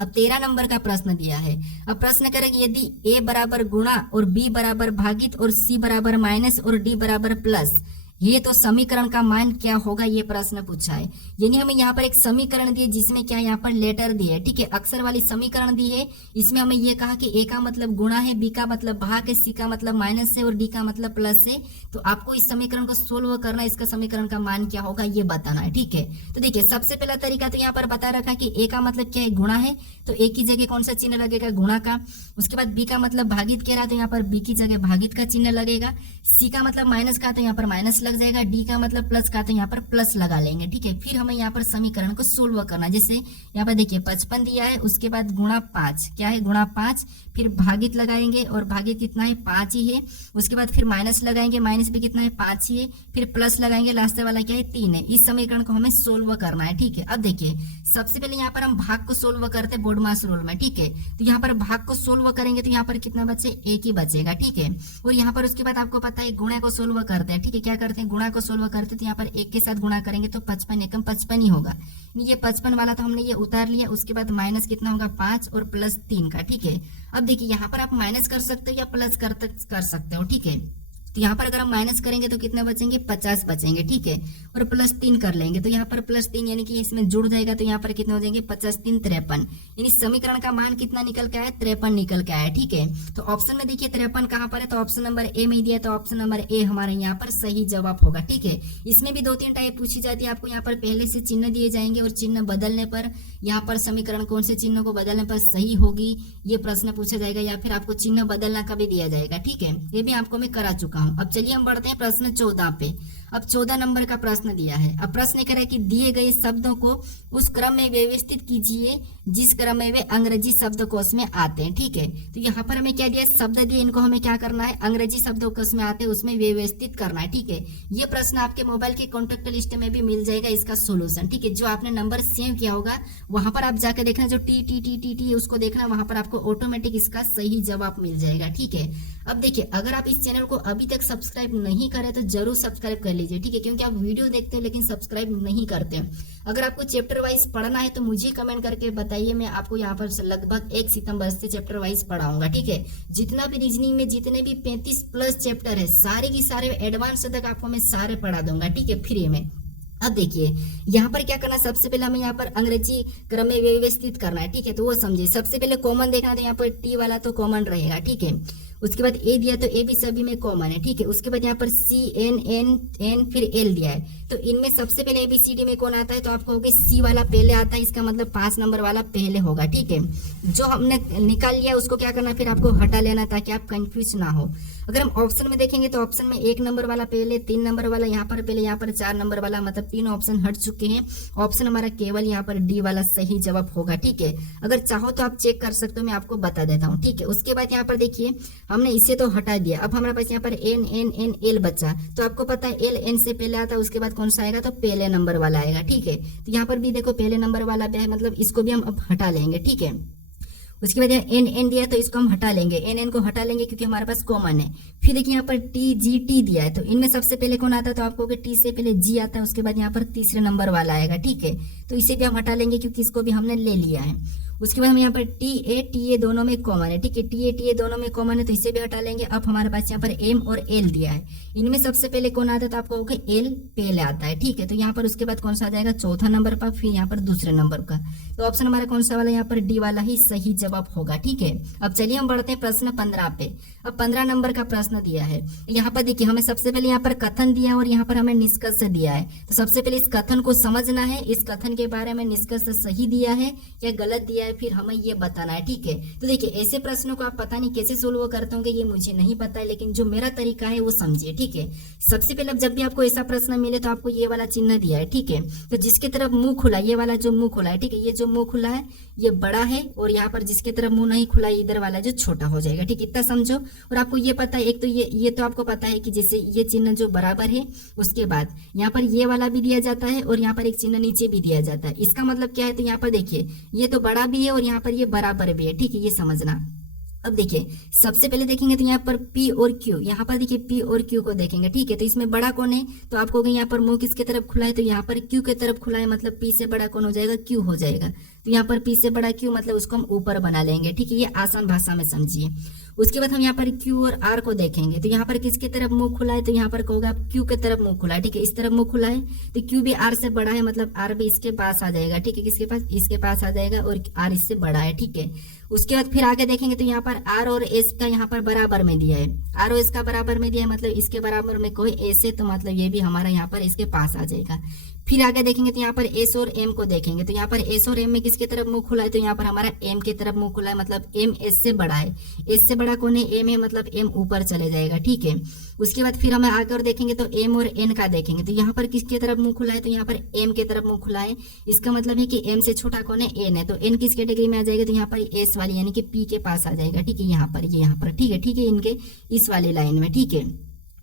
अब 13 नंबर का प्रश्न दिया है। अब प्रश्न करेंगे यदि a बराबर गुणा और b बराबर भागित और c बराबर माइनस और d बराबर प्लस, ये तो समीकरण का मान क्या होगा, ये प्रश्न पूछा है। यानी हमें यहाँ पर एक समीकरण दिए जिसमें क्या यहाँ पर लेटर दिए, ठीक है, अक्षर वाली समीकरण दी है। इसमें हमें ये कहा कि a का मतलब गुणा है, b का मतलब भाग है, c का मतलब माइनस है और d का मतलब प्लस है। तो आपको इस समीकरण को सोल्व करना है, इसका समीकरण का मान क्या होगा ये बताना है, ठीक है। तो देखिए सबसे पहला तरीका तो यहाँ पर बता रखा कि a का मतलब क्या है, गुणा है, तो a की जगह कौन सा चिन्ह लगेगा, गुणा का। उसके बाद b का मतलब भागित कह रहा तो यहाँ पर b की जगह भागित का चिन्ह लगेगा। c का मतलब माइनस का तो यहाँ पर माइनस लग जाएगा, डी का मतलब प्लस का तो यहाँ पर प्लस लगा लेंगे, ठीक है। फिर हमें यहाँ पर समीकरण को सोल्व करना, जैसे यहाँ पर देखिए 55 दिया है, उसके बाद गुणा 5 क्या है, गुणा 5, फिर भागित लगाएंगे और भागित कितना है 5 ही है। उसके बाद फिर माइनस लगाएंगे, माइनस भी कितना है 5 ही है, फिर प्लस लगाएंगे, लास्ट वाला क्या है 3 है। इस समीकरण को हमें सोल्व करना है, ठीक है। अब देखिए सबसे पहले यहाँ पर हम भाग को सोल्व करते हैं बोर्डमास रूल में, ठीक है। तो यहाँ पर भाग को सोल्व करेंगे तो यहाँ पर कितना बचे, एक ही बचेगा, ठीक है। और यहाँ पर उसके बाद आपको पता है गुणा को सोल्व करते हैं, ठीक है। क्या करते हैं, गुणा को सोल्व करते तो यहाँ पर एक के साथ गुणा करेंगे तो 55 एकम 55 ही होगा। ये 55 वाला तो हमने ये उतार लिया। उसके बाद माइनस कितना होगा 5 और प्लस 3 का, ठीक है। अब देखिए यहाँ पर आप माइनस कर सकते हो या प्लस कर सकते हो, ठीक है। तो यहाँ पर अगर हम माइनस करेंगे तो कितने बचेंगे, 50 बचेंगे, ठीक है। और प्लस 3 कर लेंगे तो यहाँ पर प्लस 3 यानी कि इसमें जुड़ जाएगा तो यहाँ पर कितने हो जाएंगे, 50 3 53, यानी समीकरण का मान कितना निकल के आया, 53 निकल के आया, ठीक है। तो ऑप्शन में देखिए 53 कहाँ पर है, तो ऑप्शन नंबर ए में दिया, तो ऑप्शन नंबर ए हमारे यहाँ पर सही जवाब होगा, ठीक है। इसमें भी 2-3 टाइप पूछी जाती है, आपको यहाँ पर पहले से चिन्ह दिए जाएंगे और चिन्ह बदलने पर यहाँ पर समीकरण कौन से चिन्ह को बदलने पर सही होगी ये प्रश्न पूछा जाएगा, या फिर आपको चिन्ह बदलना का भी दिया जाएगा, ठीक है। ये भी आपको मैं करा चुका हूँ। अब चलिए हम बढ़ते हैं प्रश्न 14 पे। अब 14 नंबर का प्रश्न दिया है। अब प्रश्न कह रहा है कि दिए गए शब्दों को उस क्रम में व्यवस्थित कीजिए जिस क्रम में वे अंग्रेजी शब्दकोश में आते हैं, ठीक है। तो यहाँ पर हमें क्या दिया, शब्द दिए, इनको हमें क्या करना है, अंग्रेजी शब्दकोश में आते हैं उसमें व्यवस्थित करना है, ठीक है। ये प्रश्न आपके मोबाइल के कॉन्टेक्ट लिस्ट में भी मिल जाएगा इसका सोल्यूशन, ठीक है। जो आपने नंबर सेव किया होगा वहां पर आप जाकर देखना, जो T T T T T उसको देखना, वहां पर आपको ऑटोमेटिक इसका सही जवाब मिल जाएगा, ठीक है। अब देखिए अगर आप इस चैनल को अभी तक सब्सक्राइब नहीं करे तो जरूर सब्सक्राइब कर लीजिए, ठीक है, क्योंकि आप वीडियो देखते हो लेकिन सब्सक्राइब नहीं करते हैं। अगर आपको चैप्टर वाइज पढ़ना है तो मुझे कमेंट करके बताइए, मैं आपको यहाँ पर लगभग 1 सितंबर से चैप्टर वाइज पढ़ाऊंगा, ठीक है। जितना भी रीजनिंग में जितने भी 35 प्लस चैप्टर है सारे की सारे एडवांस तक आपको मैं सारे पढ़ा दूंगा, ठीक है, फ्री में। अब देखिए यहाँ पर क्या करना, सबसे पहले हमें यहाँ पर अंग्रेजी क्रम में व्यवस्थित करना है, ठीक है। तो वो समझिए, सबसे पहले कॉमन देखना, तो यहाँ पर टी वाला तो कॉमन रहेगा, ठीक है। उसके बाद ए दिया तो ए भी सभी में कॉमन है, ठीक है। उसके बाद यहाँ पर सी एन एन एन फिर एल दिया है, तो इनमें सबसे पहले एबीसीडी में कौन आता है, तो आपको होगा सी वाला पहले आता है, इसका मतलब 5 नंबर वाला पहले होगा, ठीक है। जो हमने निकाल लिया उसको क्या करना, फिर आपको हटा लेना ताकि आप कंफ्यूज ना हो। अगर हम ऑप्शन में देखेंगे तो ऑप्शन में 1 नंबर वाला पहले, 3 नंबर वाला यहाँ पर पहले, यहाँ पर 4 नंबर वाला, मतलब 3 ऑप्शन हट चुके हैं। ऑप्शन हमारा केवल यहाँ पर डी वाला सही जवाब होगा, ठीक है। अगर चाहो तो आप चेक कर सकते हो, मैं आपको बता देता हूँ, ठीक है। उसके बाद यहाँ पर देखिए हमने इसे तो हटा दिया, अब हमारे पास यहाँ पर एन एन एन एल बचा, तो आपको पता है एल एन से पहले आता है, उसके बाद कौन सा आएगा, तो पहले नंबर वाला आएगा, ठीक है। तो यहाँ पर भी देखो पहले नंबर वाला भी है, मतलब इसको भी हम अब हटा लेंगे, ठीक है। उसके बाद एन एन दिया तो इसको हम हटा लेंगे, एन एन को हटा लेंगे क्योंकि हमारे पास कॉमन है। फिर देखिए यहाँ पर टी जी टी दिया है, तो इनमें सबसे पहले कौन आता है, तो आपको टी से पहले जी आता है, उसके बाद यहाँ पर तीसरे नंबर वाला आएगा, ठीक है। तो इसे भी हम हटा लेंगे क्योंकि इसको भी हमने ले लिया है। उसके बाद हम यहाँ पर टी ए दोनों में कॉमन है, ठीक है, टी ए दोनों में कॉमन है तो इसे भी हटा लेंगे। अब हमारे पास यहाँ पर एम और एल दिया है, इनमें सबसे पहले कौन आता है तो आपको होगा एल पहले आता है, ठीक है। तो यहाँ पर उसके बाद कौन सा आ जाएगा चौथा नंबर पर, फिर यहाँ पर दूसरे नंबर का। तो ऑप्शन हमारा कौन सा वाला यहाँ पर डी वाला ही सही जवाब होगा, ठीक है। अब चलिए हम बढ़ते हैं प्रश्न 15 पे। अब 15 नंबर का प्रश्न दिया है, यहाँ पर देखिए हमें सबसे पहले यहाँ पर कथन दिया है और यहाँ पर हमें निष्कर्ष दिया है। तो सबसे पहले इस कथन को समझना है, इस कथन के बारे में निष्कर्ष सही दिया है या गलत दिया है, फिर हमें ये बताना है, ठीक है। तो देखिए ऐसे प्रश्नों को आप पता नहीं कैसे सोल्व करते होंगे, ये मुझे नहीं पता है, लेकिन जो मेरा तरीका है वो समझिए, ठीक है। सबसे पहले जब भी आपको ऐसा प्रश्न मिले तो आपको ये वाला चिन्ह दिया है, ठीक है। तो जिसके तरफ मुंह खुला, ये वाला जो मुंह खुला है, ठीक है, ये जो मुंह खुला है ये बड़ा है, और यहाँ पर जिसके तरफ मुंह नहीं खुला इधर वाला जो छोटा हो जाएगा, ठीक, इतना समझो। और आपको ये पता है, एक तो ये तो आपको पता है कि जैसे ये चिन्ह जो बराबर है, उसके बाद यहाँ पर ये वाला भी दिया जाता है और यहाँ पर एक चिन्ह नीचे भी दिया जाता है। इसका मतलब क्या है, तो यहाँ पर देखिए ये तो बड़ा भी है और यहाँ पर ये बराबर भी है, ठीक है, ये समझना। अब देखिए सबसे पहले देखेंगे तो यहाँ पर P और Q, यहाँ पर देखिए P और Q को देखेंगे, ठीक है। तो इसमें बड़ा कौन है, तो आपको होगा यहाँ पर मुंह किसके तरफ खुला है, तो यहाँ पर Q के तरफ खुला है, मतलब P से बड़ा कौन हो जाएगा, Q हो जाएगा। तो यहाँ पर P से बड़ा Q मतलब उसको हम ऊपर बना लेंगे, ठीक है, ये आसान भाषा में समझिए। उसके बाद हम यहाँ पर Q और R को देखेंगे, तो यहाँ पर किसके तरफ मुंह खुला है, तो यहाँ पर कहोगे आप Q के तरफ मुंह खुला है, ठीक है, इस तरफ मुंह खुला है तो Q भी R से बड़ा है, मतलब R भी इसके पास आ जाएगा, ठीक है, किसके पास, इसके पास आ जाएगा, और R इससे बड़ा है, ठीक है। उसके बाद फिर आगे देखेंगे तो यहाँ पर R और S का यहाँ पर बराबर में दिया है, R और S का बराबर में दिया है, मतलब इसके बराबर में कोई S है तो मतलब ये भी हमारा यहाँ पर इसके पास आ जाएगा। फिर आगे देखेंगे तो यहाँ पर S और M को देखेंगे, तो यहाँ पर S और M में किसके तरफ मुंह खुला है, तो यहाँ पर हमारा M की तरफ मुंह खुला है, मतलब M S से बड़ा है, S से बड़ा कौन है, M है, मतलब M ऊपर चले जाएगा, ठीक है। उसके बाद फिर हमें आगे और देखेंगे तो M और N का देखेंगे, तो यहाँ पर किसके तरफ मुंह खुला है, तो यहाँ पर M के तरफ मुंह खुला है। इसका मतलब है कि M से छोटा कौन है, N है, तो N किस कैटेगरी में आ जाएगा, तो यहाँ पर S वाली यानी कि P के पास आ जाएगा, ठीक है, यहाँ पर, ये यहाँ पर, ठीक है, ठीक है, इनके इस वाली लाइन में, ठीक है।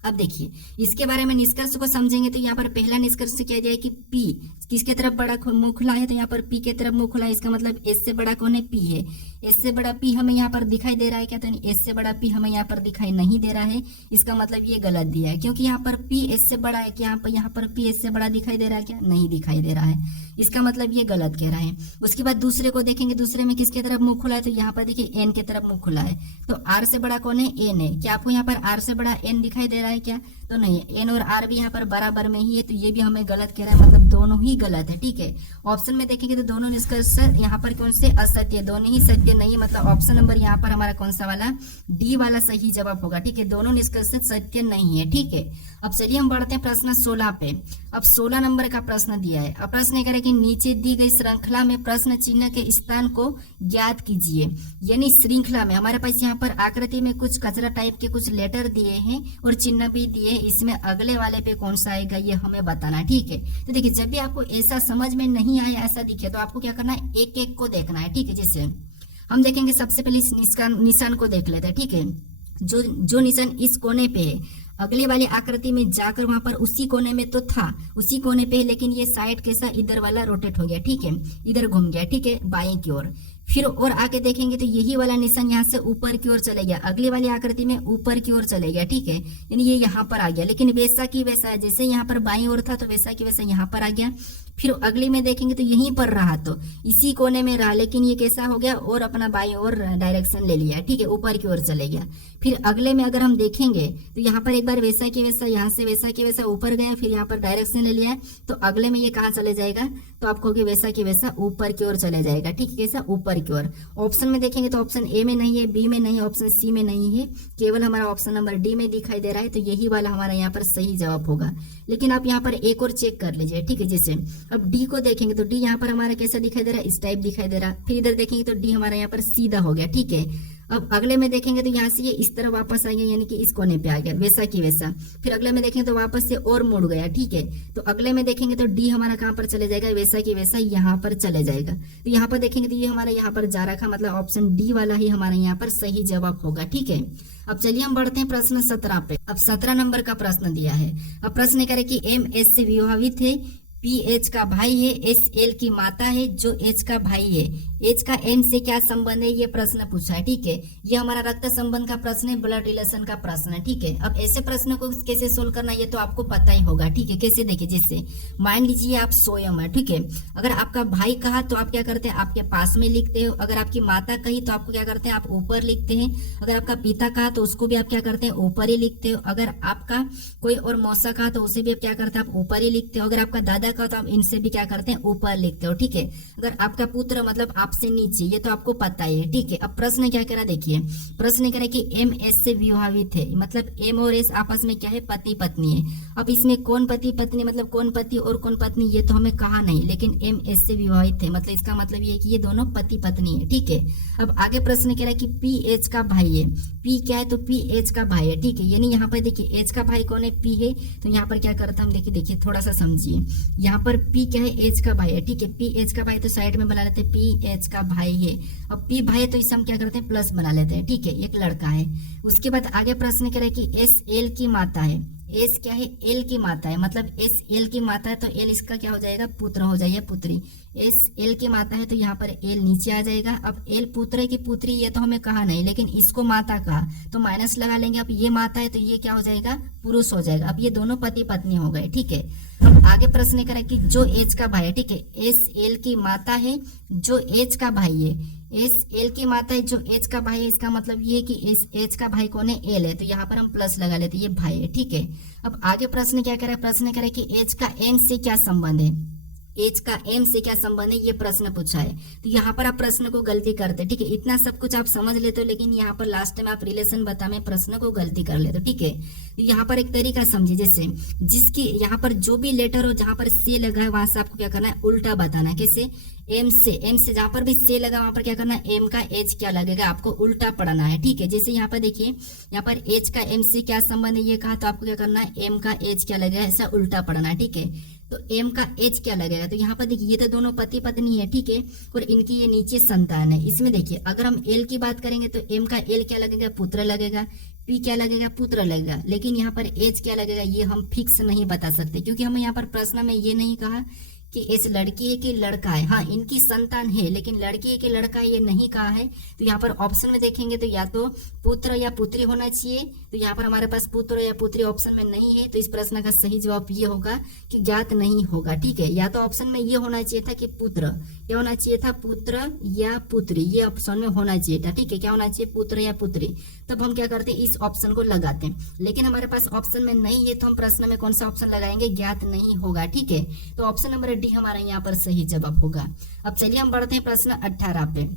अब देखिए इसके बारे में निष्कर्ष को समझेंगे, तो यहाँ पर पहला निष्कर्ष क्या दिया है कि P किसके तरफ बड़ा मुंह खुला है, तो यहाँ पर P के तरफ मुंह खुला है, इसका मतलब S से बड़ा कौन है, P है। S से बड़ा P हमें यहाँ पर दिखाई दे रहा है क्या, तो S से बड़ा P हमें यहाँ पर दिखाई नहीं दे रहा है, इसका मतलब ये गलत दिया है, क्योंकि यहाँ पर P S से बड़ा है, कि यहाँ पर P S से बड़ा दिखाई दे रहा है क्या, नहीं दिखाई दे रहा है, इसका मतलब ये गलत कह रहा है। उसके बाद दूसरे को देखेंगे, दूसरे में किसके तरफ मुंह खुला है, तो यहाँ पर देखिए N के तरफ मुंह खुला है, तो R से बड़ा कौन है, N है। क्या आपको यहाँ पर R से बड़ा N दिखाई दे रहा है क्या, तो नहीं, N और R भी यहाँ पर बराबर में ही है, तो ये भी हमें गलत कह रहा है, मतलब दोनों ही गलत है, ठीक है। ऑप्शन में देखेंगे तो दोनों निष्कर्ष यहाँ पर कौन से असत्य, दोनों ही सत्य नहीं, मतलब ऑप्शन नंबर यहाँ पर हमारा कौन सा वाला, डी वाला सही जवाब होगा, ठीक है, दोनों निष्कर्ष सत्य नहीं है, ठीक है। अब चलिए हम बढ़ते हैं प्रश्न 16 पे। अब 16 नंबर का प्रश्न दिया है। अब प्रश्न करें कि नीचे दी गई श्रृंखला में प्रश्न चिन्ह के स्थान को ज्ञात कीजिए, यानी श्रृंखला में हमारे पास यहाँ पर आकृति में कुछ कचरा टाइप के कुछ लेटर दिए हैं और चिन्ह भी दिए, इसमें अगले वाले पे कौन सा आएगा ये हमें बताना है, ठीक है। तो देखिए जब भी आपको ऐसा समझ में नहीं आया, ऐसा दिखे, तो आपको क्या करना है, एक एक को देखना है, ठीक है। जैसे हम देखेंगे सबसे पहले इस निशान को देख लेते हैं, ठीक है। जो निशान इस कोने पे है, अगले वाली आकृति में जाकर वहां पर उसी कोने में तो था, उसी कोने पे, लेकिन ये साइड कैसा इधर वाला रोटेट हो गया, ठीक है, इधर घूम गया, ठीक है, बाएं की ओर। फिर और आगे देखेंगे तो यही वाला निशान यहाँ से ऊपर की ओर चले गया, अगली वाली आकृति में ऊपर की ओर चले गया, ठीक है, यानी ये यहाँ पर आ गया, लेकिन वैसा की वैसा है, जैसे यहाँ पर बाईं ओर था तो वैसा की वैसा यहाँ पर आ गया। फिर अगली में देखेंगे तो यहीं पर रहा, तो इसी कोने में रहा, लेकिन ये कैसा हो गया, और अपना बाईं ओर डायरेक्शन ले लिया, ठीक है, ऊपर की ओर चले गया। फिर अगले में अगर हम देखेंगे तो यहाँ पर एक बार वैसा की वैसा, यहाँ से वैसा की वैसा ऊपर गया, फिर यहाँ पर डायरेक्शन ले लिया, तो अगले में ये कहाँ चले जाएगा, तो आपको वैसा की वैसा ऊपर की ओर चले जाएगा, ठीक है, कैसा ऊपर की ओर। ऑप्शन में देखेंगे तो ऑप्शन ए में नहीं है, बी में नहीं है, ऑप्शन सी में नहीं है, केवल हमारा ऑप्शन नंबर डी में दिखाई दे रहा है, तो यही वाला हमारा यहाँ पर सही जवाब होगा। लेकिन आप यहाँ पर एक और चेक कर लीजिए, ठीक है। जैसे अब डी को देखेंगे तो डी यहाँ पर हमारा कैसा दिखाई दे रहा है, इस टाइप दिखाई दे रहा है। फिर इधर देखेंगे तो डी हमारा यहाँ पर सीधा हो गया, ठीक है। अब अगले में देखेंगे तो यहाँ से ये इस तरह वापस आ गया, यानी कि इस कोने पे आ गया, वैसा की वैसा। फिर अगले में देखेंगे तो वापस से और मुड़ गया, ठीक है। तो अगले में देखेंगे तो डी हमारा कहाँ पर चले जाएगा, वैसा की वैसा यहाँ पर चले जाएगा। तो यहाँ पर देखेंगे तो ये हमारा यहाँ पर जा रखा, मतलब ऑप्शन डी वाला ही हमारा यहाँ पर सही जवाब होगा, ठीक है। अब चलिए हम बढ़ते हैं प्रश्न 17 पे। अब 17 नंबर का प्रश्न दिया है। अब प्रश्न करे कि एम एस से विवाहित है, पी एच का भाई है, एस एल की माता है, जो एच का भाई है, एज का एम से क्या संबंध है, ये प्रश्न पूछा है। ठीक है, ये हमारा रक्त संबंध का प्रश्न है, ब्लड रिलेशन का प्रश्न है। ठीक है, अब ऐसे प्रश्न को कैसे सोल्व करना ये तो आपको पता ही होगा। ठीक है, कैसे देखिए, जैसे मान लीजिए आप स्वयं है। ठीक है, अगर आपका भाई कहा तो आप क्या करते हैं, आपके पास में लिखते हो। अगर आपकी माता कही तो आपको क्या करते हैं, आप ऊपर लिखते हैं। अगर आपका पिता कहा तो उसको भी आप क्या करते हैं, ऊपर ही लिखते हो। अगर आपका कोई और मौसा कहा तो उसे भी आप क्या करते हैं, आप ऊपर ही लिखते हो। अगर आपका दादा कहा तो आप इनसे भी क्या करते हैं, ऊपर लिखते हो। ठीक है, अगर आपका पुत्र मतलब आपसे नीचे, ये तो आपको पता ही है। ठीक है, अब प्रश्न क्या करा, देखिए प्रश्न कह रहा है कि एम एस से विवाहित है, मतलब एम और एस आपस में क्या है, पति पत्नी है। अब इसमें कौन पति पत्नी, मतलब कौन पति और कौन पत्नी, ये तो हमें कहा नहीं, लेकिन एम एस से विवाहित है, मतलब इसका मतलब ये है कि ये दोनों पति पत्नी है। ठीक है, अब आगे प्रश्न कह रहा है कि पी एच का भाई है। पी क्या है, तो पी एच का भाई है। ठीक है, यानी यहाँ पर देखिए एच का भाई कौन है, पी है। तो यहाँ पर क्या करता हम देखिए, देखिए थोड़ा सा समझिए, यहाँ पर पी क्या है, एच का भाई है। ठीक है, पी एच का भाई तो साइड में बना लेते हैं, पी एच का भाई है। अब पी भाई है तो इसे हम क्या करते हैं, प्लस बना लेते हैं। ठीक है, एक लड़का है। उसके बाद आगे प्रश्न कह रहा है कि एस एल की माता है। एस क्या है, एल की माता है, मतलब एस एल की माता है तो एल इसका क्या हो जाएगा, पुत्र हो जाएगा, पुत्री। एस एल की माता है तो यहाँ पर एल नीचे आ जाएगा। अब एल पुत्र की पुत्री, ये तो हमें कहा नहीं, लेकिन इसको माता कहा तो माइनस लगा लेंगे। अब ये माता है तो ये क्या हो जाएगा, पुरुष हो जाएगा। अब ये दोनों पति पत्नी हो गए। ठीक है, अब आगे प्रश्न करें कि जो एच का भाई है। ठीक है, एस एल की माता है, जो एच का भाई है। एस एल की माता है, जो एच का भाई है, इसका मतलब ये कि एस एच का भाई कौन है, एल है, तो यहाँ पर हम प्लस लगा लेते हैं, ये भाई है। ठीक है, अब आगे प्रश्न क्या करे, प्रश्न करे कि एच का एन से क्या संबंध है। एच का एम से क्या संबंध है, ये प्रश्न पूछा है। तो यहाँ पर आप प्रश्न को गलती करते, ठीक है, इतना सब कुछ आप समझ लेते हो, लेकिन यहाँ पर लास्ट में आप रिलेशन बता में प्रश्न को गलती कर लेते हो। ठीक है, तो यहाँ पर एक तरीका समझिए, जैसे जिसकी यहाँ पर जो भी लेटर हो, जहां पर से लगा है वहां से आपको क्या करना है, उल्टा बताना है। कैसे, एम से जहां पर भी से लगा वहां पर क्या करना है, एम का एच क्या लगेगा, आपको उल्टा पढ़ना है। ठीक है, जैसे यहाँ पर देखिए, यहाँ पर एच का एम से क्या संबंध है ये कहा, तो आपको क्या करना है, एम का एच क्या लगेगा, ऐसा उल्टा पढ़ना है। ठीक है, तो एम का एच क्या लगेगा, तो यहाँ पर देखिए ये तो दोनों पति पत्नी है। ठीक है, और इनकी ये नीचे संतान है। इसमें देखिए अगर हम एल की बात करेंगे तो एम का एल क्या लगेगा, पुत्र लगेगा। पी क्या लगेगा, पुत्र लगेगा। लेकिन यहाँ पर एच क्या लगेगा, ये हम फिक्स नहीं बता सकते, क्योंकि हमें यहाँ पर प्रश्न में ये नहीं कहा कि इस लड़की है कि लड़का है। हाँ, इनकी संतान है, लेकिन लड़की है कि लड़का है ये नहीं कहा है। तो यहाँ पर ऑप्शन में देखेंगे तो या तो पुत्र या पुत्री होना चाहिए। तो यहाँ पर हमारे पास पुत्र या पुत्री ऑप्शन में नहीं है, तो इस प्रश्न का सही जवाब ये होगा कि ज्ञात नहीं होगा। ठीक है, या तो ऑप्शन में ये होना चाहिए था कि पुत्र, क्या होना चाहिए था, पुत्र या पुत्री, ये ऑप्शन में होना चाहिए था। ठीक है, क्या होना चाहिए, पुत्र या पुत्री। तब हम क्या करते हैं, इस ऑप्शन को लगाते हैं, लेकिन हमारे पास ऑप्शन में नहीं है, तो हम प्रश्न में कौन सा ऑप्शन लगाएंगे, ज्ञात नहीं होगा। ठीक है, तो ऑप्शन नंबर डी हमारा यहाँ पर सही जवाब होगा। अब चलिए हम बढ़ते हैं प्रश्न 18 पे।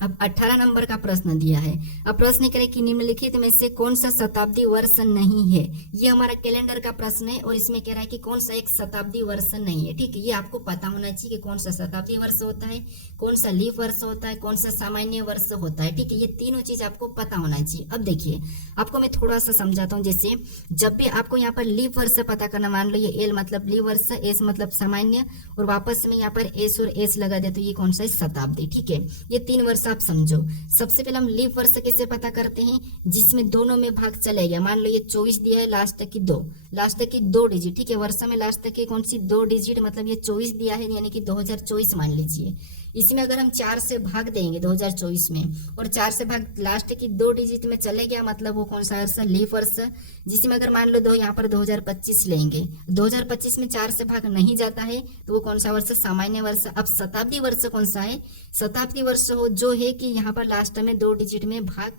अब 18 नंबर का प्रश्न दिया है। अब प्रश्न करें कि निम्नलिखित में से कौन सा शताब्दी वर्ष नहीं है। ये हमारा कैलेंडर का प्रश्न है और इसमें कह रहा है कि कौन सा एक शताब्दी वर्ष नहीं है। ठीक है, ये आपको पता होना चाहिए कि कौन सा शताब्दी वर्ष होता है, कौन सा लीप वर्ष होता है, कौन सा सामान्य वर्ष होता है। ठीक है, ये तीनों चीज आपको पता होना चाहिए। अब देखिए आपको मैं थोड़ा सा समझाता हूँ। जैसे जब भी आपको यहाँ पर लीप वर्ष पता करना, मान लो ये एल मतलब लीप वर्ष, एस मतलब सामान्य, और वापस में यहाँ पर एस और एस लगा दे तो ये कौन सा है, शताब्दी। ठीक है, ये 3 वर्ष आप समझो। सबसे पहले हम लीप वर्ष कैसे पता करते हैं, जिसमें दोनों में भाग चले गया। मान लो ये 24 दिया है, लास्ट तक की 2, लास्ट तक की 2 डिजिट। ठीक है, वर्ष में लास्ट तक की कौन सी 2 डिजिट, मतलब ये 24 दिया है, यानी कि 2024 मान लीजिए। इसमें अगर हम 4 से भाग देंगे 2024 में, और 4 से भाग लास्ट की 2 डिजिट में चले गया, मतलब वो कौन सा वर्ष, लीप वर्ष। जिसमें अगर मान लो दो यहाँ पर 2025 लेंगे, 2025 में 4 से भाग नहीं जाता है, तो वो कौन सा वर्ष, सामान्य वर्ष। अब शताब्दी वर्ष कौन सा है, शताब्दी वर्ष हो जो है कि यहाँ पर लास्ट में 2 डिजिट में भाग,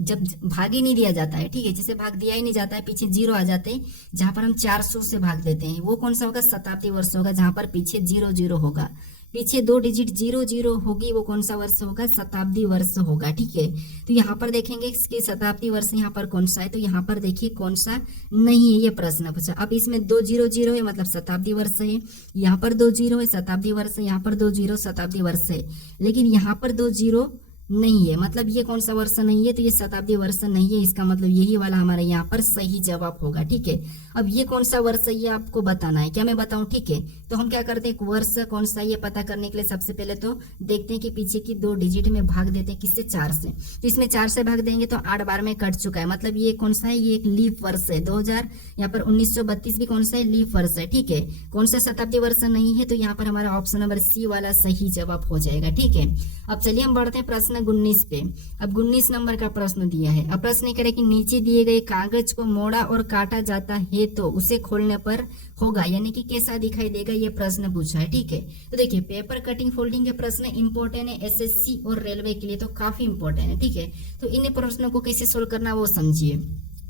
जब भाग ही नहीं दिया जाता है। ठीक है, जिसे भाग दिया ही नहीं जाता है, पीछे 0 आ जाते हैं, जहां पर हम 400 से भाग देते हैं, वो कौन सा होगा, शताब्दी वर्ष होगा। जहां पर पीछे 0 होगा, पीछे 2 डिजिट 0 होगी, वो कौन सा वर्ष होगा, शताब्दी वर्ष होगा। ठीक है, तो यहाँ पर देखेंगे इसकी शताब्दी वर्ष यहाँ पर कौन सा है, तो यहाँ पर देखिए कौन सा नहीं है, ये प्रश्न पूछा। अब इसमें 2 0 है, मतलब शताब्दी वर्ष है। यहाँ पर 2 0 है, शताब्दी वर्ष है। यहाँ पर 2 0 शताब्दी वर्ष है। लेकिन यहाँ पर 2 0 नहीं है, मतलब ये कौन सा वर्ष नहीं है, तो ये शताब्दी वर्ष नहीं है, इसका मतलब यही वाला हमारा यहाँ पर सही जवाब होगा। ठीक है, अब ये कौन सा वर्ष है ये आपको बताना है, क्या मैं बताऊं? ठीक है, तो हम क्या करते हैं, वर्ष कौन सा ये पता करने के लिए सबसे पहले तो देखते हैं कि पीछे की 2 डिजिट में भाग देते हैं, किससे? 4 से। तो इसमें 4 से भाग देंगे तो 8 बार में कट चुका है, मतलब ये कौन सा है, ये एक लीप वर्ष है। 2000 यहाँ पर 1932 भी कौन सा है, लीप वर्ष है। ठीक है, कौन सा शताब्दी वर्ष नहीं है, तो यहाँ पर हमारा ऑप्शन नंबर सी वाला सही जवाब हो जाएगा। ठीक है, अब चलिए हम बढ़ते हैं प्रश्न 19 पे। अब 19 नंबर का प्रश्न दिया है। अब प्रश्न करे कि नीचे दिए गए कागज को मोड़ा और काटा जाता है तो उसे खोलने पर होगा, यानी कि कैसा दिखाई देगा, ये प्रश्न पूछा है। ठीक है, तो देखिए पेपर कटिंग फोल्डिंग के प्रश्न इंपॉर्टेंट है एसएससी और रेलवे के लिए, तो काफी इंपॉर्टेंट है। ठीक है, तो इन प्रश्नों को कैसे सोल्व करना वो समझिए।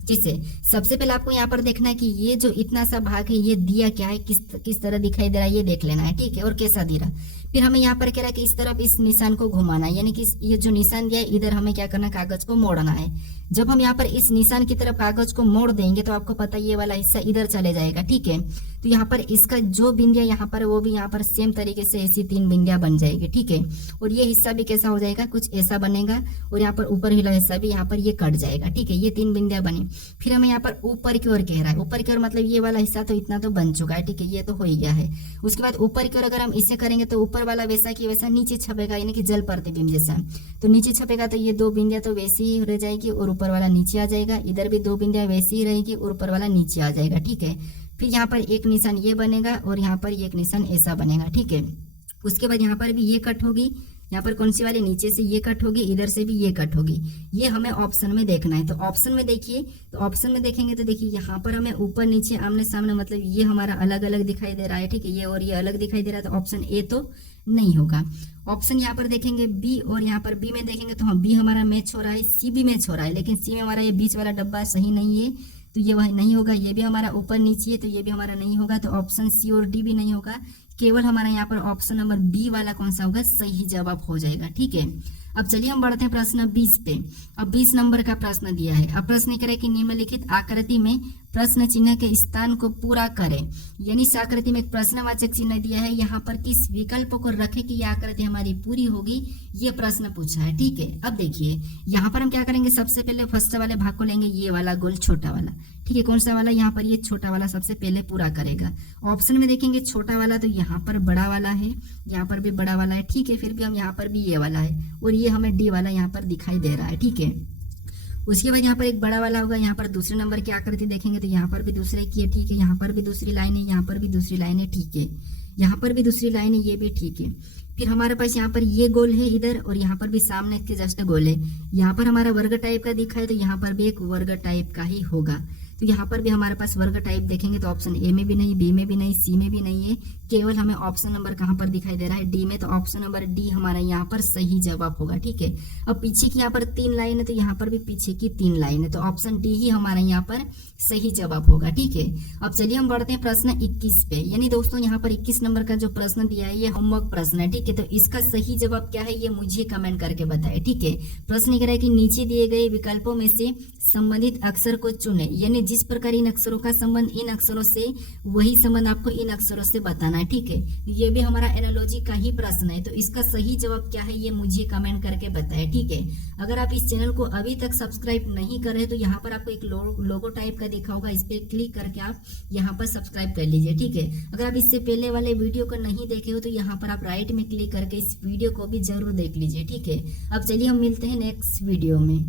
जिससे सबसे पहले आपको यहाँ पर देखना है कि ये जो इतना सा भाग है ये दिया क्या है, किस तरह दिखाई दे रहा है, ये देख लेना है। ठीक है, और कैसा दे रहा। फिर हमें यहाँ पर कह रहा है कि इस तरफ इस निशान को घुमाना है, यानी कि ये जो निशान दिया है इधर हमें क्या करना है, कागज को मोड़ना है। जब हम यहाँ पर इस निशान की तरफ कागज को मोड़ देंगे तो आपको पता है ये वाला हिस्सा इधर चले जाएगा। ठीक है, तो यहाँ पर इसका जो बिंदिया यहाँ पर वो भी यहाँ पर सेम तरीके से ऐसी 3 बिंदिया बन जाएगी। ठीक है, और ये हिस्सा भी कैसा हो जाएगा, कुछ ऐसा बनेगा, और यहाँ पर ऊपर हिला हिस्सा भी यहाँ पर ये कट जाएगा। ठीक है, ये 3 बिंदिया बनी। फिर हमें यहाँ पर ऊपर की ओर कह रहा है, ऊपर की ओर मतलब ये वाला हिस्सा तो इतना तो बन चुका है। ठीक है, ये तो हो ही गया है। उसके बाद ऊपर की ओर अगर हम इसे करेंगे तो ऊपर वाला वैसा की वैसा नीचे छपेगा, यानी कि जल प्रतिबिंब जैसा। तो नीचे छपेगा तो ये 2 बिंदिया तो वैसी ही रह जाएगी और ऊपर वाला नीचे आ जाएगा। इधर भी 2 बिंदिया वैसी ही रहेगी और ऊपर वाला नीचे आ जाएगा। ठीक है, फिर यहाँ पर एक निशान ये बनेगा और यहाँ पर एक निशान ऐसा बनेगा। ठीक है, उसके बाद यहाँ पर भी ये कट होगी, यहाँ पर कौन सी वाली, नीचे से ये कट होगी, इधर से भी ये कट होगी। ये हमें ऑप्शन में देखना है। तो ऑप्शन में देखिए, तो ऑप्शन में देखेंगे तो देखिए यहाँ पर हमें ऊपर नीचे आमने सामने, मतलब ये हमारा अलग अलग दिखाई दे रहा है। ठीक है, ये और ये अलग दिखाई दे रहा है, तो ऑप्शन ए तो नहीं होगा। ऑप्शन यहाँ पर देखेंगे बी, और यहाँ पर बी में देखेंगे तो हाँ बी हमारा मैच हो रहा है, सी भी मैच हो रहा है, लेकिन सी में हमारा ये बीच वाला डब्बा सही नहीं है, तो ये वह नहीं होगा। ये भी हमारा ऊपर नीचे है, तो ये भी हमारा नहीं होगा। तो ऑप्शन सी और डी भी नहीं होगा, केवल हमारा यहाँ पर ऑप्शन नंबर बी वाला कौन सा होगा, सही जवाब हो जाएगा। ठीक है, अब चलिए हम बढ़ते हैं प्रश्न 20 पे। अब 20 नंबर का प्रश्न दिया है। अब प्रश्न करे कि निम्नलिखित आकृति में प्रश्न चिन्ह के स्थान को पूरा करें, यानी इस आकृति में एक प्रश्नवाचक चिन्ह दिया है, यहाँ पर किस विकल्प को रखें कि यह आकृति हमारी पूरी होगी, ये प्रश्न पूछा है। ठीक है, अब देखिए यहाँ पर हम क्या करेंगे, सबसे पहले फर्स्ट वाले भाग को लेंगे, ये वाला गोल छोटा वाला। ठीक है, कौन सा वाला, यहाँ पर ये छोटा वाला सबसे पहले पूरा करेगा। ऑप्शन में देखेंगे छोटा वाला, तो यहाँ पर बड़ा वाला है, यहाँ पर भी बड़ा वाला है। ठीक है, फिर भी हम यहाँ पर भी ये वाला है, और ये हमें डी वाला यहाँ पर दिखाई दे रहा है। ठीक है, उसके बाद यहाँ पर एक बड़ा वाला होगा, यहाँ पर दूसरे नंबर की आकृति देखेंगे तो यहाँ पर भी दूसरे की है। ठीक है, यहाँ पर भी दूसरी लाइन है, यहाँ पर भी दूसरी लाइन है। ठीक है, यहाँ पर भी दूसरी लाइन है, ये भी ठीक है। फिर हमारे पास यहाँ पर ये गोल है इधर, और यहाँ पर भी सामने के जस्ट गोल है। यहाँ पर हमारा वर्ग टाइप का दिखा है, तो यहाँ पर भी एक वर्ग टाइप का ही होगा। तो यहाँ पर भी हमारे पास वर्ग टाइप देखेंगे तो ऑप्शन ए में भी नहीं, बी में भी नहीं, सी में भी नहीं है, केवल हमें ऑप्शन नंबर कहाँ पर दिखाई दे रहा है, डी में। तो ऑप्शन नंबर डी हमारा यहाँ पर सही जवाब होगा। ठीक है, अब पीछे की यहाँ पर 3 लाइन है, तो यहाँ पर भी पीछे की 3 लाइन है, तो ऑप्शन डी ही हमारा यहाँ पर सही जवाब होगा। ठीक है, अब चलिए हम बढ़ते हैं प्रश्न 21 पे। यानी दोस्तों यहाँ पर 21 नंबर का जो प्रश्न दिया है ये होमवर्क प्रश्न है। ठीक है, तो इसका सही जवाब क्या है ये मुझे कमेंट करके बताएं। ठीक है, प्रश्न कह रहा है कि नीचे दिए गए विकल्पों में से संबंधित अक्षर को चुने, यानी जिस प्रकार इन अक्षरों का संबंध इन अक्षरों से, वही संबंध आपको इन अक्षरों से बताना है। ठीक है, ये भी हमारा एनालॉजी का ही प्रश्न है, तो इसका सही जवाब क्या है ये मुझे कमेंट करके बताएं। ठीक है, अगर आप इस चैनल को अभी तक सब्सक्राइब नहीं कर रहे तो यहाँ पर आपको एक लोगो टाइप का दिखा होगा, इस पर क्लिक करके आप यहाँ पर सब्सक्राइब कर लीजिए। ठीक है, अगर आप इससे पहले वाले वीडियो को नहीं देखे हो तो यहाँ पर आप राइट में क्लिक करके इस वीडियो को भी जरूर देख लीजिए। ठीक है, अब चलिए हम मिलते हैं नेक्स्ट वीडियो में।